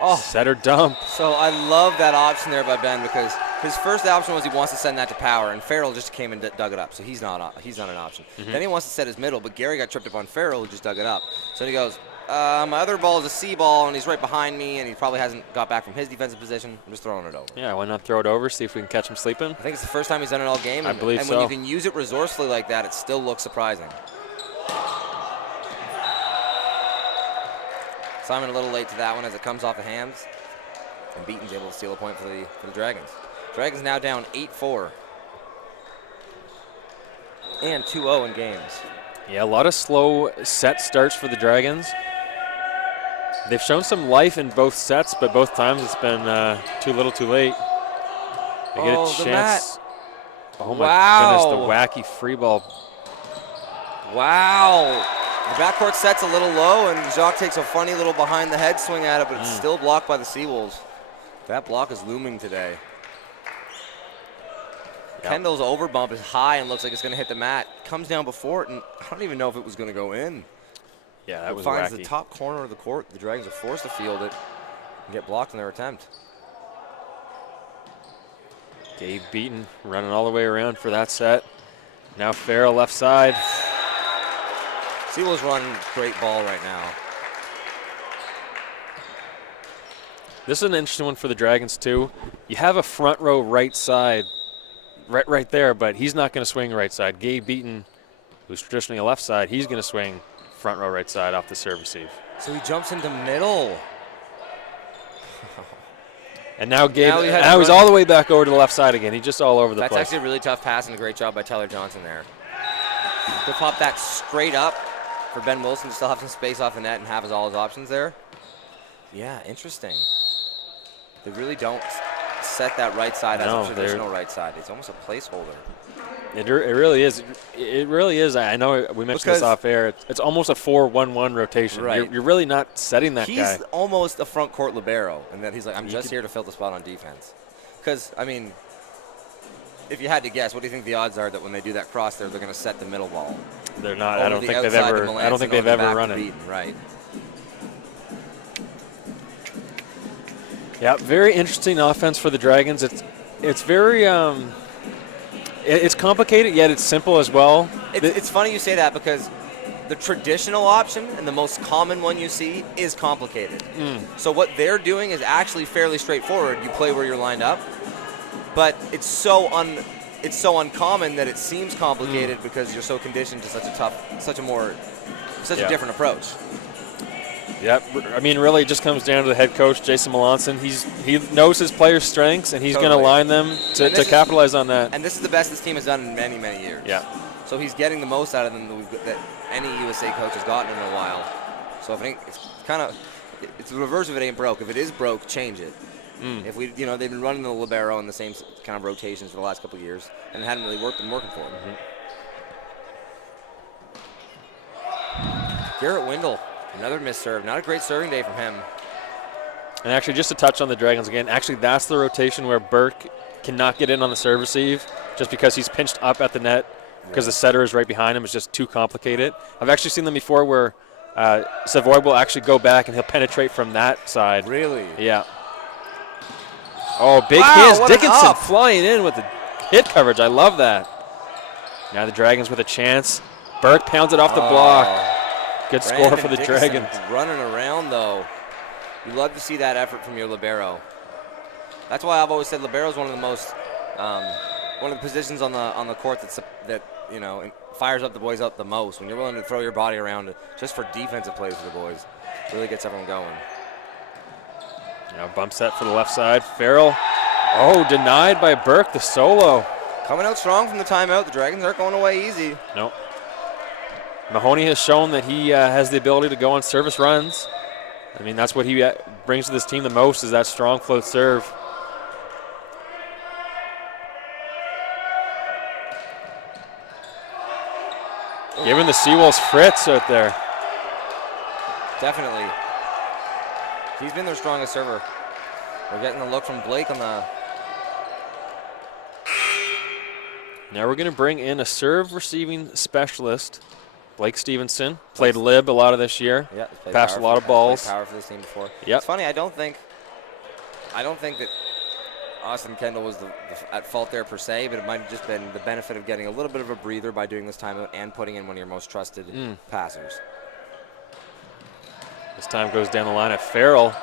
Oh, setter dump. So I love that option there by Ben because his first option was he wants to send that to power, and Farrell just came and dug it up, so he's not an option. Then he wants to set his middle, but Gary got tripped up on Farrell, who just dug it up. So he goes, my other ball is a C ball, and he's right behind me, and he probably hasn't got back from his defensive position. I'm just throwing it over. Yeah, why not throw it over, see if we can catch him sleeping? I think it's the first time he's done it all game. I believe so. And when you can use it resourcefully like that, it still looks surprising. Simon a little late to that one as it comes off the hands. And Beaton's able to steal a point for the Dragons. Dragons now down 8-4. And 2-0 in games. Yeah, a lot of slow set starts for the Dragons. They've shown some life in both sets, but both times it's been too little too late. They get a chance. Oh my goodness, the wacky free ball. Wow. The backcourt set's a little low, and Jacques takes a funny little behind-the-head swing at it, but it's still blocked by the Seawolves. That block is looming today. Yep. Kendall's overbump is high and looks like it's going to hit the mat. Comes down before it, and I don't even know if it was going to go in. Yeah, that was finds wacky. The top corner of the court. The Dragons are forced to field it and get blocked in their attempt. Gabe Beaton running all the way around for that set. Now Farrell left side. Seawolves run great ball right now. This is an interesting one for the Dragons, too. You have a front row right side right there, but he's not going to swing right side. Gabe Beaton, who's traditionally a left side, he's going to swing front row right side off the serve receive. So he jumps into middle. And now Gabe, now he's all the way back over to the left side again. He's just all over the place. That's actually a really tough pass and a great job by Tyler Johnson there. To pop that straight up for Ben Wilson to still have some space off the net and have all his options there. Yeah, interesting. They really don't set that right side as a traditional right side. It's almost a placeholder. It really is. It really is. I know we mentioned this off air. It's almost a 4-1-1 rotation. Right. You're really not setting that guy. He's almost a front court libero, and then he's like, I'm just here to fill the spot on defense. Because, I mean, if you had to guess, what do you think the odds are that when they do that cross there, they're going to set the middle ball? They're not. I don't think they've ever. I don't think they've ever run it. Right. Yeah, very interesting offense for the Dragons. It's very it's complicated, yet it's simple as well. It's funny you say that because the traditional option and the most common one you see is complicated. So what they're doing is actually fairly straightforward. You play where you're lined up, but it's so uncommon that it seems complicated because you're so conditioned to such a different approach. Yep. I mean, really, it just comes down to the head coach, Jason Melanson. He knows his players' strengths, and he's going to line them to capitalize on that. And this is the best this team has done in many, many years. Yeah. So he's getting the most out of them that any USA coach has gotten in a while. So it's the reverse of it ain't broke. If it is broke, change it. If they've been running the libero in the same kind of rotations for the last couple of years, and it hadn't really working for them. Garrett Windle. Another missed serve. Not a great serving day from him. And actually, just to touch on the Dragons again, actually that's the rotation where Burke cannot get in on the serve receive just because he's pinched up at the net because the setter is right behind him. It's just too complicated. I've actually seen them before where Savoy will actually go back and he'll penetrate from that side. Really? Yeah. Oh, big hits. Dickinson flying in with the hit coverage. I love that. Now the Dragons with a chance. Burke pounds it off the block. Good score for the Dragons. Running around, though. You love to see that effort from your libero. That's why I've always said libero is one of the most, one of the positions on the court that fires up the boys up the most. When you're willing to throw your body around just for defensive plays for the boys, really gets everyone going. Now bump set for the left side. Farrell, denied by Burke. The solo. Coming out strong from the timeout. The Dragons aren't going away easy. Nope. Mahoney has shown that he has the ability to go on service runs. I mean, that's what he brings to this team the most is that strong float serve. Giving the Seawolves fritz out there. Definitely. He's been their strongest server. We're getting a look from Blake on the... Now we're going to bring in a serve receiving specialist. Blake Stevenson played lib a lot of this year. Yeah, passed a lot of balls. Played power for this team before. Yep. It's funny. I don't think that Austin Kendall was at fault there per se, but it might have just been the benefit of getting a little bit of a breather by doing this timeout and putting in one of your most trusted passers. This time goes down the line at Farrell.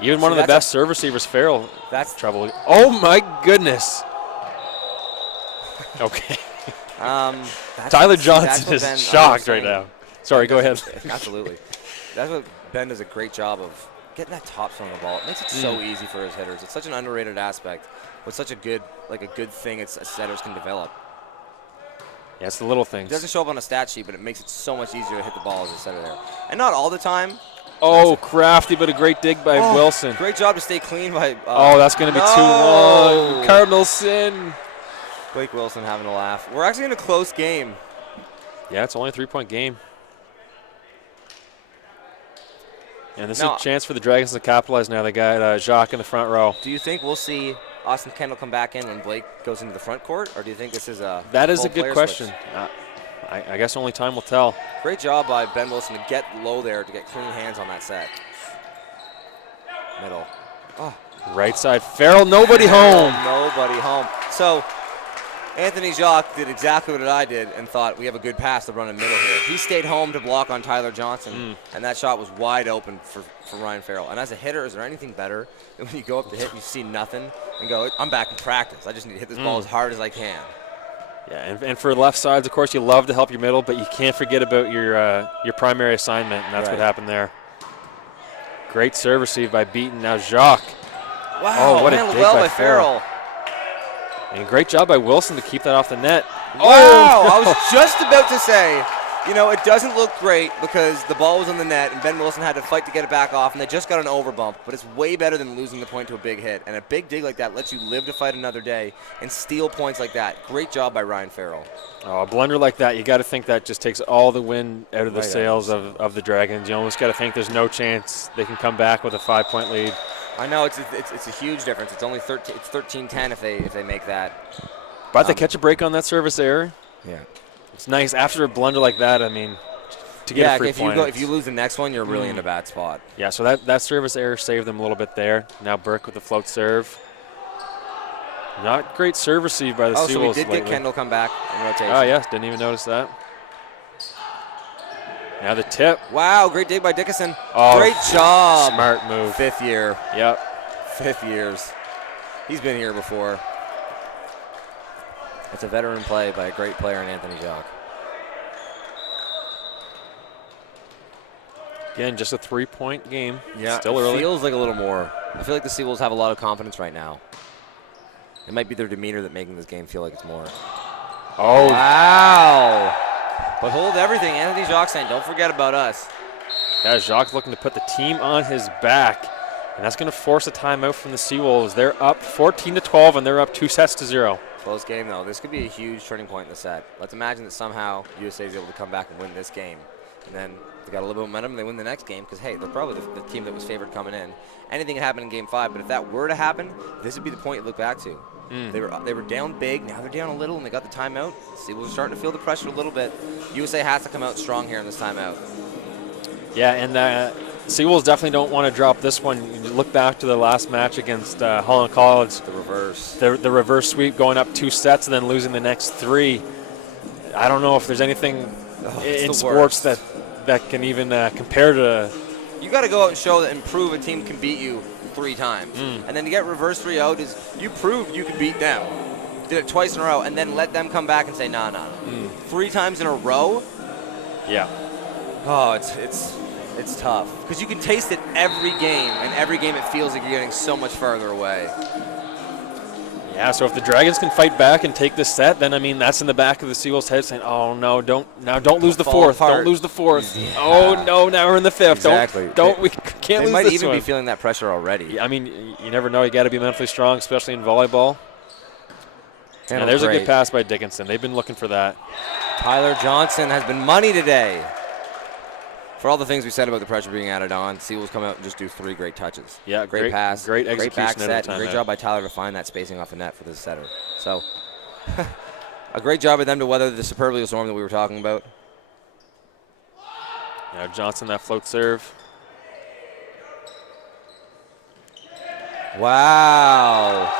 Even one of the best serve receivers, Farrell. That's trouble. Oh my goodness. Okay. Tyler Johnson is shocked right now. Sorry, go ahead. Absolutely. That's what Ben does a great job of getting that topspin on the ball. It makes it so easy for his hitters. It's such an underrated aspect, but such a good thing setters can develop. Yeah, it's the little things. It doesn't show up on a stat sheet, but it makes it so much easier to hit the ball as a setter there. And not all the time. Oh, crafty, but a great dig by Wilson. Great job to stay clean by... that's going to be too long. Cardinals sin. Blake Wilson having a laugh. We're actually in a close game. Yeah, it's only a 3-point game. And this is a chance for the Dragons to capitalize now. They got Jacques in the front row. Do you think we'll see Austin Kendall come back in when Blake goes into the front court, or do you think this is a That is a good question. I guess only time will tell. Great job by Ben Wilson to get low there to get clean hands on that set. Middle. Right side. Farrell, nobody home. Nobody home. So Anthony Jacques did exactly what I did and thought we have a good pass to run in middle here. He stayed home to block on Tyler Johnson, and that shot was wide open for Ryan Farrell. And as a hitter, is there anything better than when you go up to hit and you see nothing and go, I'm back in practice. I just need to hit this ball as hard as I can. Yeah, and for left sides, of course, you love to help your middle, but you can't forget about your primary assignment, and that's what happened there. Great serve receive by Beaton. Now Jacques. Wow, what a handled dig well by by Farrell. And great job by Wilson to keep that off the net. Wow, I was just about to say, You know, it doesn't look great because the ball was on the net and Ben Wilson had to fight to get it back off, and they just got an overbump. But it's way better than losing the point to a big hit. And a big dig like that lets you live to fight another day and steal points like that. Great job by Ryan Farrell. Oh, a blunder like that, you got to think that just takes all the wind out of the sails of the Dragons. You almost got to think there's no chance they can come back with a 5-point lead. I know it's a huge difference. It's only 13. It's 13-10 if they make that. But they catch a break on that service error. Yeah. It's nice after a blunder like that. I mean, to get a free point. If you lose the next one, you're really in a bad spot. Yeah, so that service error saved them a little bit there. Now Burke with the float serve. Not great serve receive by the Seawolves. So we did lately. get Kendall come back in rotation. Oh, yes, didn't even notice that. Now the tip. Wow, great dig by Dickinson. Oh, great job. Smart move. 5th year. Yep. 5th years. He's been here before. It's a veteran play by a great player in Anthony Jacques. Again, just a 3-point game. Yeah, Still early. Feels like a little more. I feel like the Seawolves have a lot of confidence right now. It might be their demeanor that making this game feel like it's more. Oh. Wow. But hold everything. Anthony Jacques saying, don't forget about us. Yeah, Jacques looking to put the team on his back. And that's going to force a timeout from the Seawolves. They're up 14-12, and they're up 2-0. Close game, though. This could be a huge turning point in the set. Let's imagine that somehow USA is able to come back and win this game. And then they got a little bit of momentum, and they win the next game because, hey, they're probably the team that was favored coming in. Anything can happen in Game 5, but if that were to happen, this would be the point you look back to. They were down big. Now they're down a little, and they got the timeout. Seawolves are starting to feel the pressure a little bit. USA has to come out strong here in this timeout. Yeah, and Seawolves definitely don't want to drop this one. You look back to the last match against Holland College. The reverse. The reverse sweep, going up 2 sets and then losing the next 3. I don't know if there's anything in sports that can even compare to. You got to go out and show that and prove a team can beat you 3 times. And then to get reverse 3-0 is you proved you could beat them. Did it twice in a row and then let them come back and say, nah. 3 times in a row? Yeah. Oh, it's tough. Because you can taste it every game, and every game it feels like you're getting so much farther away. Yeah, so if the Dragons can fight back and take this set, then, I mean, that's in the back of the Seawolves' head saying, oh, no, don't lose the 4th. Don't lose the 4th. Yeah. Oh, no, now we're in the 5th. Exactly. We can't lose this one. They might even be feeling that pressure already. Yeah, I mean, you never know. You got to be mentally strong, especially in volleyball. And there's a good pass by Dickinson. They've been looking for that. Tyler Johnson has been money today. For all the things we said about the pressure being added on, Seawolves come out and just do 3 great touches. Yeah, great pass, great execution, great back set, and great job by Tyler to find that spacing off the net for the setter. So, a great job of them to weather the superbly storm that we were talking about. Now Johnson, that float serve. Wow.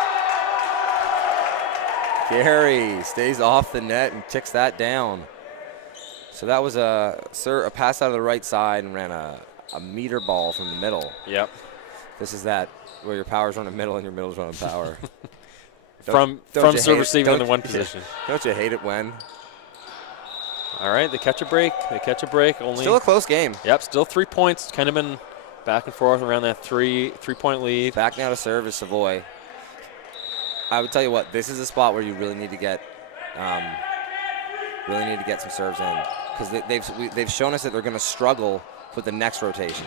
Gary stays off the net and ticks that down. So that was a pass out of the right side and ran a meter ball from the middle. Yep. This is that where your power's running middle and your middle's running power. from serve receiving in the one position. Don't you hate it when? All right, they catch a break. Only still a close game. Yep, still 3 points. Kind of been back and forth around that three-point lead. Back now to serve is Savoy. I would tell you what, this is a spot where you really need to get some serves in because they've shown us that they're going to struggle with the next rotation.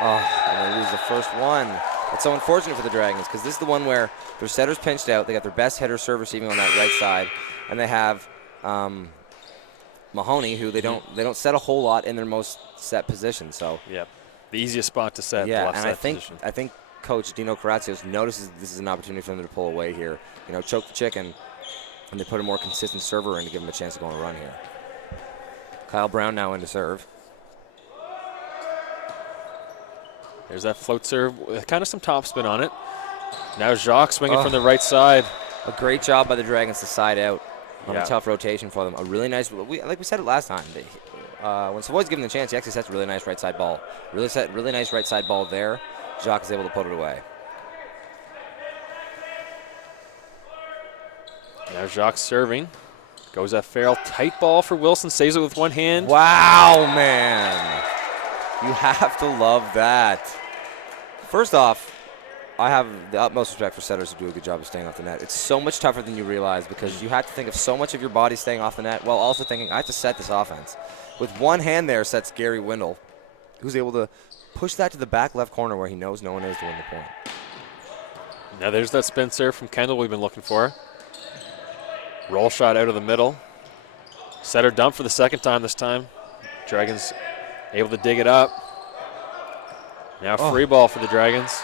Oh, and they lose the first one. It's so unfortunate for the Dragons because this is the one where their setter's pinched out. They got their best hitter serve receiving on that right side, and they have Mahoney, who they don't set a whole lot in their most set position. So yep, the easiest spot to set. Yeah, the left and position. I think Coach Dino Carrazzios notices this is an opportunity for them to pull away here. You know, choke the chicken, and they put a more consistent server in to give them a chance to go on a run here. Kyle Brown now in to serve. There's that float serve with kind of some topspin on it. Now Jacques swinging from the right side. A great job by the Dragons to side out on Yeah. a tough rotation for them. A really nice, like we said it last time. When Savoy's given the chance, he actually sets a really nice right side ball. Really nice right side ball there. Jacques is able to put it away. Now Jacques serving. Goes at Farrell. Tight ball for Wilson. Saves it with one hand. Wow, man. You have to love that. First off, I have the utmost respect for setters who do a good job of staying off the net. It's so much tougher than you realize because you have to think of so much of your body staying off the net while also thinking, I have to set this offense. With one hand there sets Gary Wendell, who's able to push that to the back left corner where he knows no one is to win the point. Now there's that spin serve from Kendall we've been looking for. Roll shot out of the middle. Setter dump for the second time this time. Dragons able to dig it up. Now free ball for the Dragons.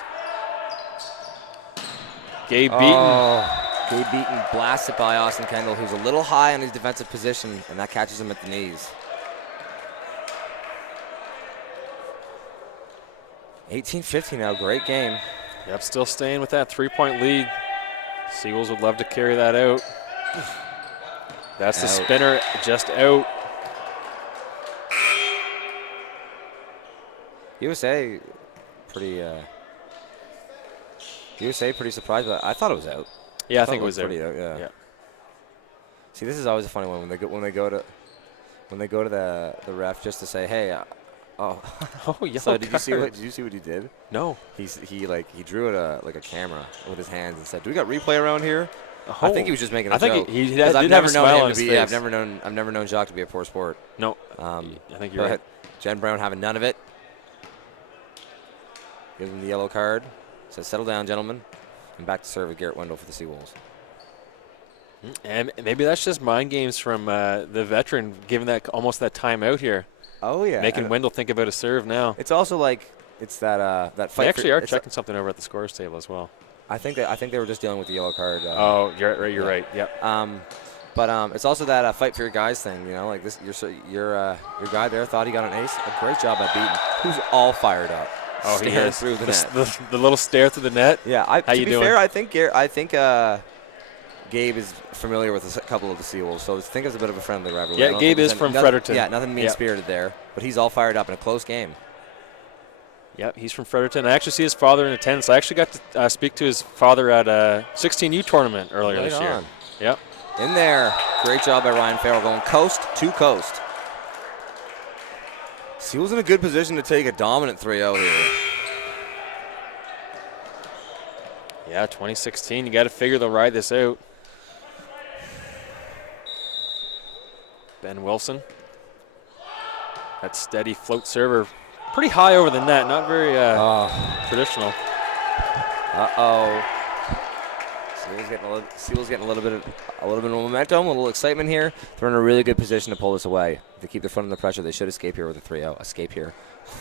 Gabe Beaton. Gabe Beaton blasts it by Austin Kendall, who's a little high on his defensive position, and that catches him at the knees. 18-15 now, great game. Yep, still staying with that 3-point lead. Seagulls would love to carry that out. That's the spinner, just out. USA pretty surprised, but I thought it was out. Yeah, I think it was out. Yeah. See, this is always a funny one when they go to the ref just to say, hey, oh yeah. So did you see what he did? No. He drew it like a camera with his hands and said, "Do we got replay around here?" I think he was just making a joke. I think he did have a smile on his face. I've never known Jacques to be a poor sport. No. I think you're right. Jen Brown having none of it. Gives him the yellow card. Says, "Settle down, gentlemen." And back to serve with Garrett Wendell for the Seawolves. And maybe that's just mind games from the veteran, giving that almost that timeout here. Oh yeah, making Wendell think about a serve now. It's also like it's that fight. They actually are checking something over at the scorers table as well. I think they were just dealing with the yellow card. You're right. Yep. But it's also that fight for your guys thing. You know, like this, your guy there thought he got an ace. A great job by Beaton, who's all fired up. Oh, he is. Through the net. The little stare through the net. Yeah. How you doing? Fair, I think Gabe is familiar with a couple of the Seawolves, so think it's a bit of a friendly rivalry. Yeah, Gabe is from Fredericton. Yeah, nothing mean-spirited there, but he's all fired up in a close game. Yep, he's from Fredericton. I actually see his father in attendance. I actually got to speak to his father at a 16U tournament earlier this year. Yep. In there. Great job by Ryan Farrell going coast to coast. Seawolves in a good position to take a dominant 3-0 here. Yeah, 2016. You got to figure they'll ride this out. Ben Wilson. That steady float server. Pretty high over the net. Not very traditional. Seawolves getting a little bit of momentum, a little excitement here. They're in a really good position to pull this away. If they keep their foot under pressure, they should escape here with a 3-0. Escape here.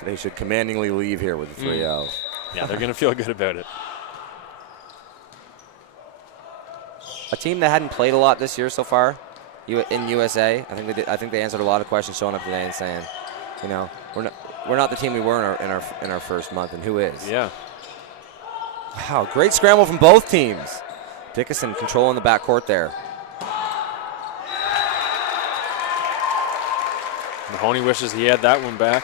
They should commandingly leave here with a 3-0. Yeah, they're going to feel good about it. A team that hadn't played a lot this year so far, in USA, I think they answered a lot of questions showing up today and saying, you know, we're not the team we were in our first month, and who is? Yeah. Wow, great scramble from both teams. Dickinson controlling the backcourt there. Mahoney wishes he had that one back.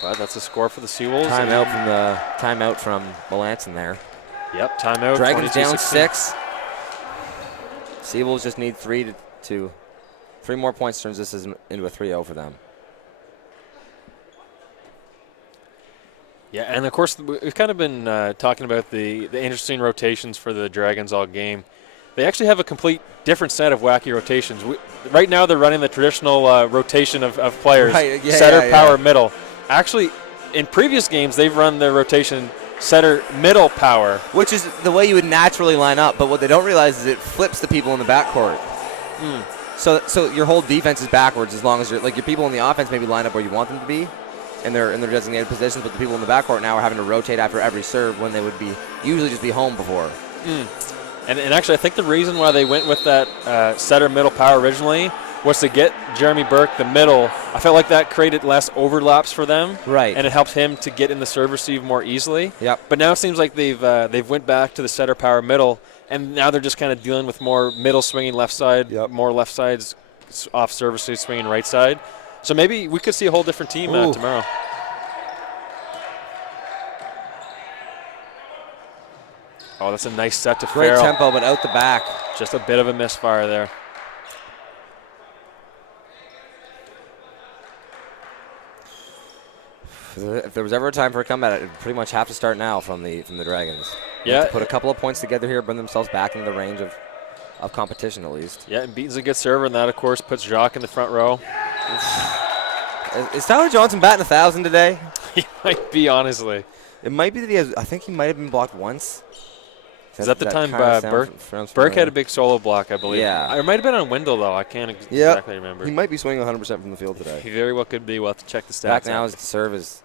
But that's a score for the Seawolves. Timeout from Melanson there. Yep, timeout. Dragons down 6. Seawolves just need 3 more points, turns this into a 3-0 for them. Yeah, and of course we've kind of been talking about the interesting rotations for the Dragons all game. They actually have a complete different set of wacky rotations. Right now they're running the traditional rotation of players, right, setter, power, middle. Actually, in previous games they've run the rotation setter, middle, power. Which is the way you would naturally line up, but what they don't realize is it flips the people in the backcourt. So your whole defense is backwards as long as your people in the offense maybe line up where you want them to be, and they're in their designated positions, but the people in the backcourt now are having to rotate after every serve when they would usually just be home before. And actually, I think the reason why they went with that setter, middle, power originally was to get Jeremy Burke the middle. I felt like that created less overlaps for them, right? And it helped him to get in the serve receive more easily. Yep. But now it seems like they've went back to the setter, power, middle, and now they're just kind of dealing with more middle swinging left side, more left sides off serve receive swinging right side. So maybe we could see a whole different team tomorrow. Oh, that's a nice set to Great Farrell. tempo, but out the back. Just a bit of a misfire there. If there was ever a time for a comeback, it would pretty much have to start now from the Dragons. They Yeah. have to put a couple of points together here, bring themselves back into the range of competition at least. Yeah, and Beaton's a good server, and that, of course, puts Jacques in the front row. Is Tyler Johnson batting 1,000 today? He might be, honestly. It might be that he has. I think he might have been blocked once. Is that the time kinda Burke sounds familiar? had a big solo block, I believe. Yeah. It might have been on Wendell, though. I can't Yep. exactly remember. He might be swinging 100% from the field today. He very well could be. We'll have to check the stats Back now out. is to serve as,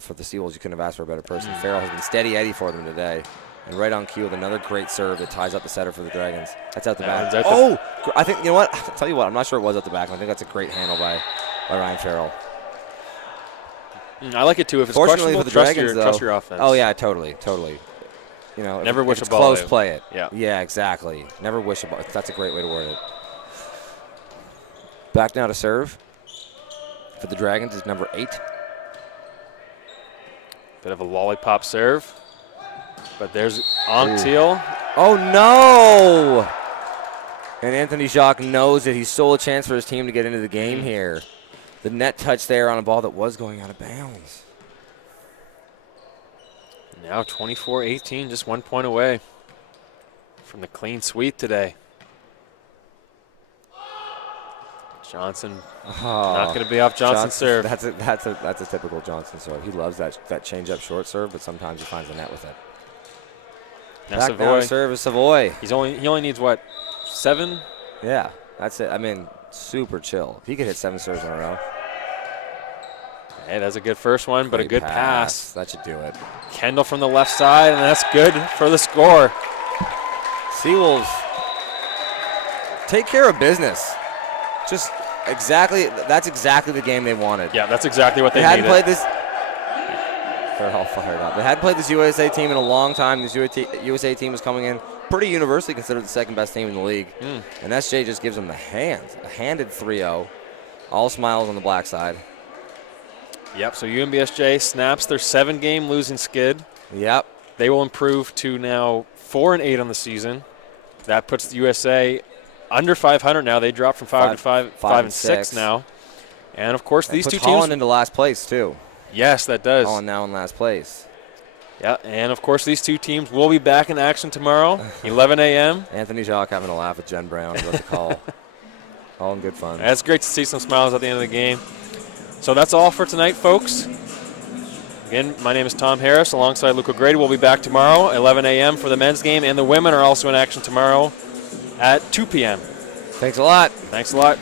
for the Seawolves, you couldn't have asked for a better person. Farrell has been steady Eddie for them today. And right on cue with another great serve that ties up the setter for the Dragons. That's out the back. one's out Oh! I think, you know what? I'll tell you what, I'm not sure it was out the back. I think that's a great handle by Ryan Farrell. I like it, too. If it's Fortunately questionable, for the Dragons, trust your offense. Oh, yeah, totally. You know, Never if wish it's a ball close, out. play it. Yeah. Yeah, exactly. Never wish a ball. That's a great way to word it. Back now to serve for the Dragons is number 8. Bit of a lollipop serve. But there's Teal. Oh, no! And Anthony Jacques knows that he stole a chance for his team to get into the game here. The net touch there on a ball that was going out of bounds. Now 24-18, just 1 point away from the clean sweep today. Johnson not going to be off Johnson's serve. That's a typical Johnson serve. He loves that change-up short serve, but sometimes he finds the net with it. Now Back now to serve is Savoy. He only needs, what, 7? Yeah, that's it. I mean, super chill. He could hit 7 serves in a row. Hey, that's a good first one, but a good pass. That should do it. Kendall from the left side, and that's good for the score. Seawolves take care of business. Just exactly, that's exactly the game they wanted. Yeah, that's exactly what they hadn't needed. played this. They're all fired up. They hadn't played this USA team in a long time. This USA team was coming in pretty universally considered the second best team in the league. And SJ just gives them the hands. A handed 3-0. All smiles on the black side. Yep, so Unbsj snaps their 7-game losing skid. Yep. They will improve to now 4-8 on the season. That puts the USA under 500 now. They dropped from 5 and 6 now. And, of course, these two teams. Holland into last place, too. Yes, that does. Holland now in last place. Yeah, and, of course, these two teams will be back in action tomorrow, 11 a.m. Anthony Jacques having a laugh at Jen Brown about the call. All in good fun. That's great to see some smiles at the end of the game. So that's all for tonight, folks. Again, my name is Tom Harris alongside Luke O'Grady. We'll be back tomorrow, 11 a.m. for the men's game, and the women are also in action tomorrow at 2 p.m. Thanks a lot. Thanks a lot.